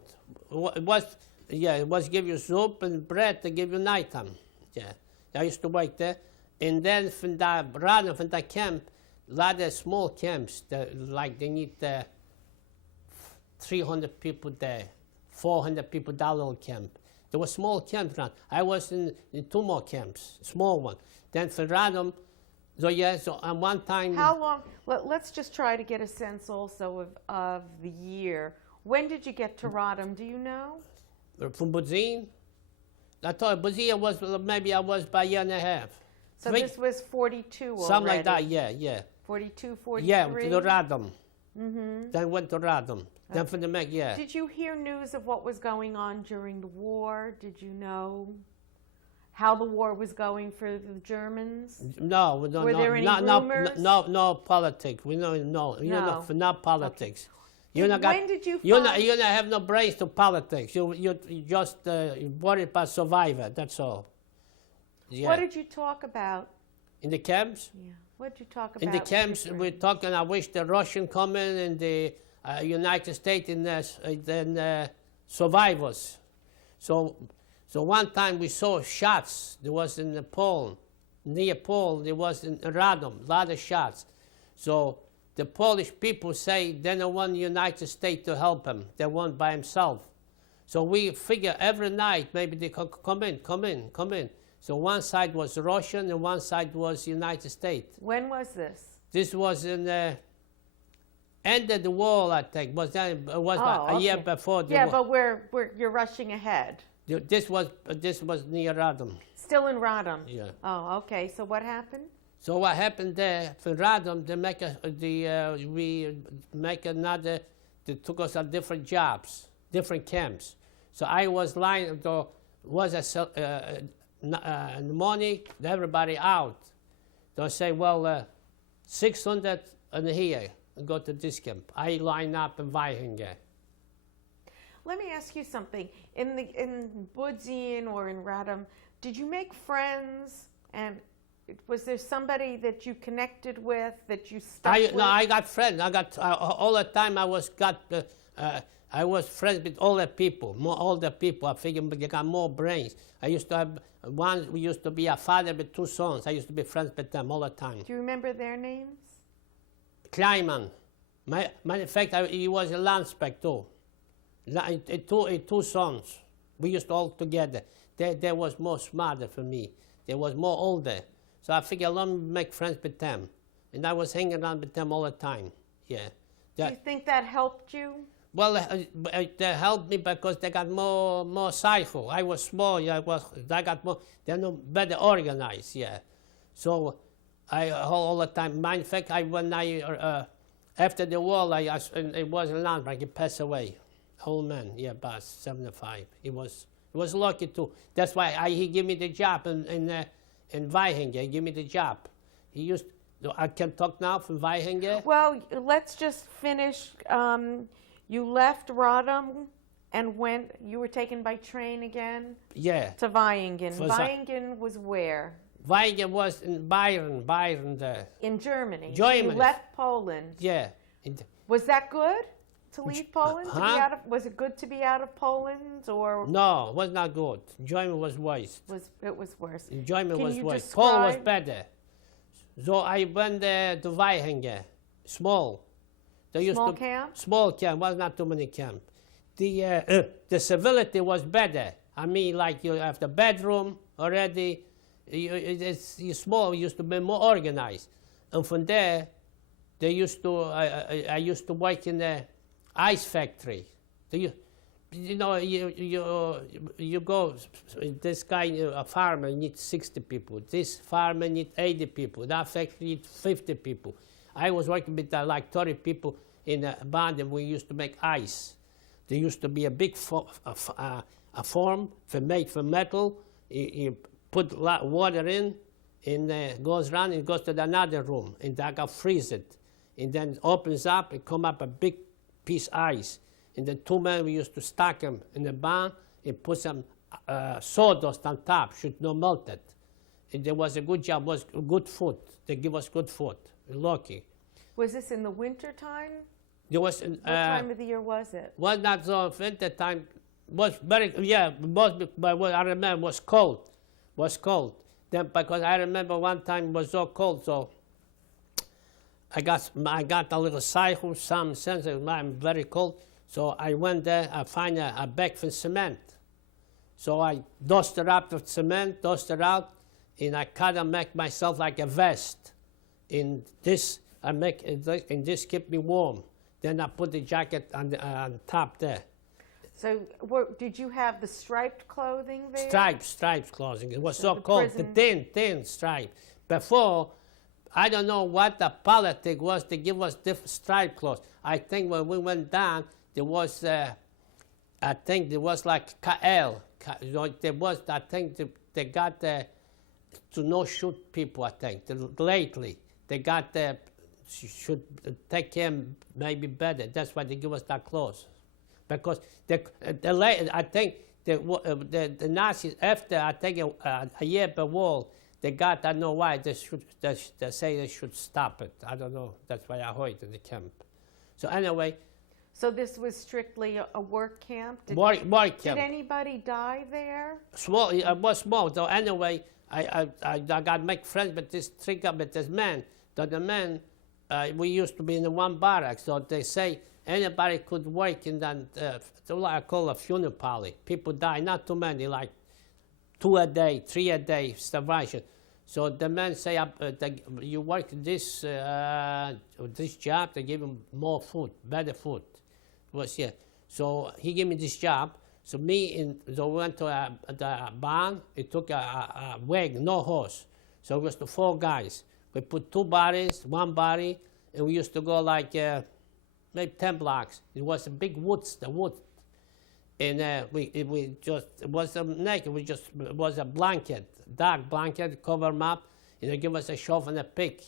It was give you soup and bread to give you nighttime. Yeah, I used to work there, And then from the rather from the camp, a lot of small camps, like they need 300 people there, 400 people that little camp. There were small camps around. I was in 2 more camps, small one. Then for Radom, so yeah, so and one time. How long? Let's just try to get a sense also of the year. When did you get to Rodham? Do you know? From Budzin? I thought Budzin was, maybe I was by a year and a half. So this was 42 already? Something like that, yeah. 42, 43? Yeah, to Radom. Then went to Radom. Then from the Meg, yeah. Did you hear news of what was going on during the war? Did you know how the war was going for the Germans? No, we don't Were know. there any rumors? No politics. We don't know. No. You're not politics. You not When did you you find- not have no brains to politics. You just worried about survivor. That's all. Yeah. What did you talk about? In the camps? Yeah. What did you talk about? In the with camps, your we're friends? talking. I wish the Russian come in and the United States and survivors. So one time we saw shots. There was in the Poland, near Poland. There was in Radom, a lot of shots. So the Polish people say they don't want the United States to help him. They want by himself. So we figure every night maybe they come in. So one side was Russian and one side was United States. When was this? This was in the end of the war, I think. Was about a year before the Yeah, war. but you're rushing ahead. This was near Radom. Still in Rodham? Yeah. Oh, okay. So what happened? So what happened there for Radom? We make another. They took us on different jobs, different camps. So I was lying. In the morning, everybody out. They say, well, 600 in here, and go to this camp. I line up in Weihinger. Let me ask you something. In Budzin or in Radom, did you make friends? And was there somebody that you connected with that you stuck with? No, I got friends. I got all the time. I was friends with older people, more older people. I figured they got more brains. I used to have one. We used to be a father with 2 sons. I used to be friends with them all the time. Do you remember their names? Kleiman. In fact, he was a landspec too. 2 sons. We used to all together. They was more smarter for me. They was more older. So I figured let me make friends with them. And I was hanging around with them all the time. Yeah. Do you think that helped you? Well, they helped me because they got more cycle. I was small. They got more. They're no better organized. Yeah. So all the time. In fact, when I after the war, it was a landmark. He passed away. Old man. Yeah, about 75. He was lucky too. That's why he gave me the job in Weihinger. He gave me the job. He used. I can talk now from Weihinger. Well, let's just finish. You left Rodham and you were taken by train again? Yeah. To Weihinger. For Weihinger was where? Weihinger was in Bayern there. In Germany. Germany. You left Poland. Yeah. Was that good to leave Poland? To be Huh? out of, was it good to be out of Poland or No, it was not good. Germany was worse. it was worse? Germany Can was you worse. Poland was describe- better. So I went there to Weihinger, small. They used Small to, camp? Small camp, was not too many camp. The civility was better. I mean, like you have the bedroom already. It's small. It used to be more organized. And from there, they used to. I used to work in the ice factory. You go. This guy, a farmer, needs 60 people. This farmer needs 80 people. That factory needs 50 people. I was working with like 30 people in a band, and we used to make ice. There used to be a big form made from metal. You put water in, and goes around, and goes to another room, and that got freeze it, and then opens up, and come up a big piece of ice. And the 2 men, we used to stack them in the barn and put some sawdust on top, should not melt it. And there was a good job, was good food. They give us good food. Lucky. Was this in the winter time? There was. What time of the year was it? Was not so winter time. Was very but what I remember was cold. Was cold. Then, because I remember one time it was so cold, so I got a little cycle, some sense of I'm very cold. So I went there, I find a bag of cement. So I dusted up the cement, dusted out, and I kind of make myself like a vest. In this, in this keep me warm. Then I put the jacket on top there. So did you have the striped clothing there? Stripes clothing. It was so the cold, prison- the thin stripe. Before, I don't know what the politic was to give us different stripe clothes. I think when we went down, there was, I think there was like KL. There was, I think they got to no shoot people, I think. Lately, they got should take care maybe better. That's why they give us that clothes. Because I think the Nazis, after I think a year per war, they got, I don't know why, they say they should stop it. I don't know. That's why I heard in the camp. So anyway. So this was strictly a work camp? Work camp. Did anybody die there? Small, it was small. So anyway, I got to make friends with this man. The man, we used to be in the one barrack. So they say anybody could work in that, what I call a funeral parlor. People die, not too many, like 2 a day, 3 a day, starvation. So the man say, you work this job, they give him more food, better food. So he gave me this job. So we went to the barn. It took a wagon, no horse. So it was the 4 guys. We put 2 bodies, 1 body, and we used to go like maybe 10 blocks. It was a big woods, the wood. And it was naked. It was a blanket, dark blanket, cover them up, and they give us a shovel and a pick.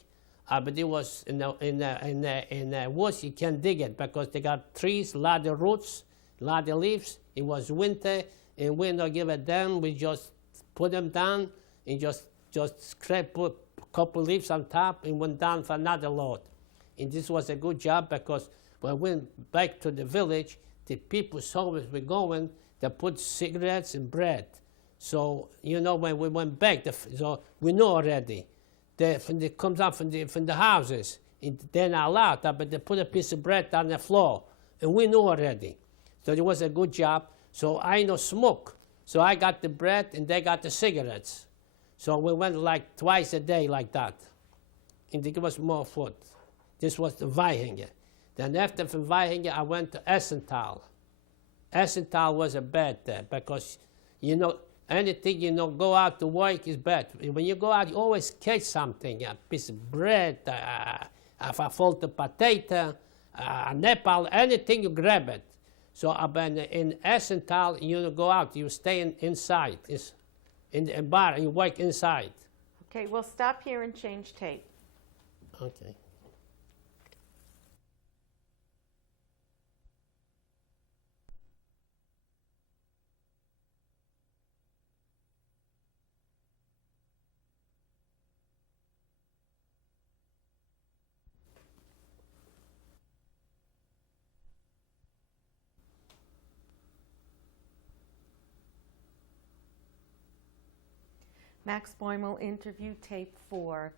But it was in the woods, you can't dig it because they got trees, a lot of roots, a lot of leaves. It was winter, and we don't give it them. We just put them down and just scrape, put a couple leaves on top, and went down for another load. And this was a good job because when we went back to the village, the people saw us were going, they put cigarettes and bread. So, you know, when we went back, so we know already. They comes out from the houses, they're not allowed, but they put a piece of bread on the floor, and we knew already. So it was a good job. So I no smoke. So I got the bread, and they got the cigarettes. So we went like twice a day like that. And they give us more food. This was the Weihinger. Then after from Weihinger, I went to Essenthal. Essenthal was a bad there because, you know, anything, you know, go out to work is bad. When you go out, you always catch something, a piece of bread, a folded potato, an apple, anything, you grab it. So in Essenthal, you go out, you stay inside, in the bar, and you work inside. Okay, we'll stop here and change tape. Okay. Max Boimal, interview tape 4.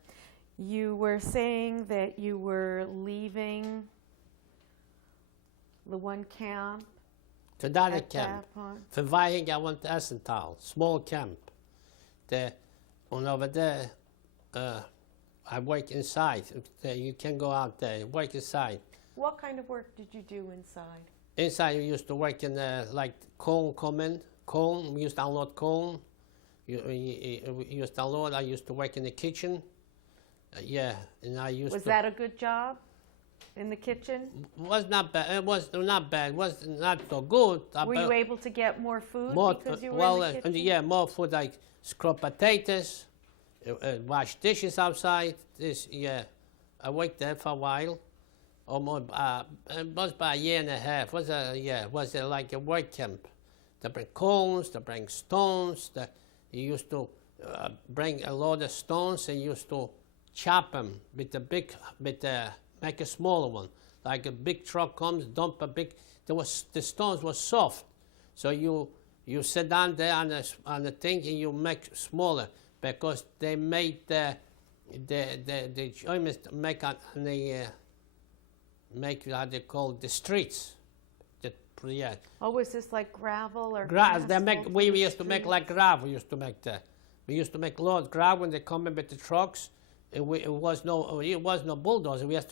You were saying that you were leaving the one camp. To that at camp. that point. From Weihinger, I went to Essenthal, small camp. And over there, I work inside. You can go out there, work inside. What kind of work did you do inside? Inside, we used to work in like corn coming, corn. We used to unload corn. We used to unload. I used to work in the kitchen. Yeah, and I used. Was to, that a good job in the kitchen? Was not bad. It was not bad. It was not so good. Were you able to get more food More, because you were in the kitchen? yeah, more food like scrub potatoes, wash dishes outside. Yeah, I worked there for a while. Almost, it was about a year and a half. Was like a work camp. They bring cones, they bring stones. You used to bring a load of stones and used to chop them with make a smaller one. Like a big truck comes, dump a big. The stones were soft, so you sit down there on the thing and you make smaller. because they made the Germans make how they call the streets. Yeah. Oh, was this like gravel or They make. asphalt We for the used to make streets? like gravel. We used to make that. We used to make load gravel when they come in with the trucks. It was no bulldozer. We used to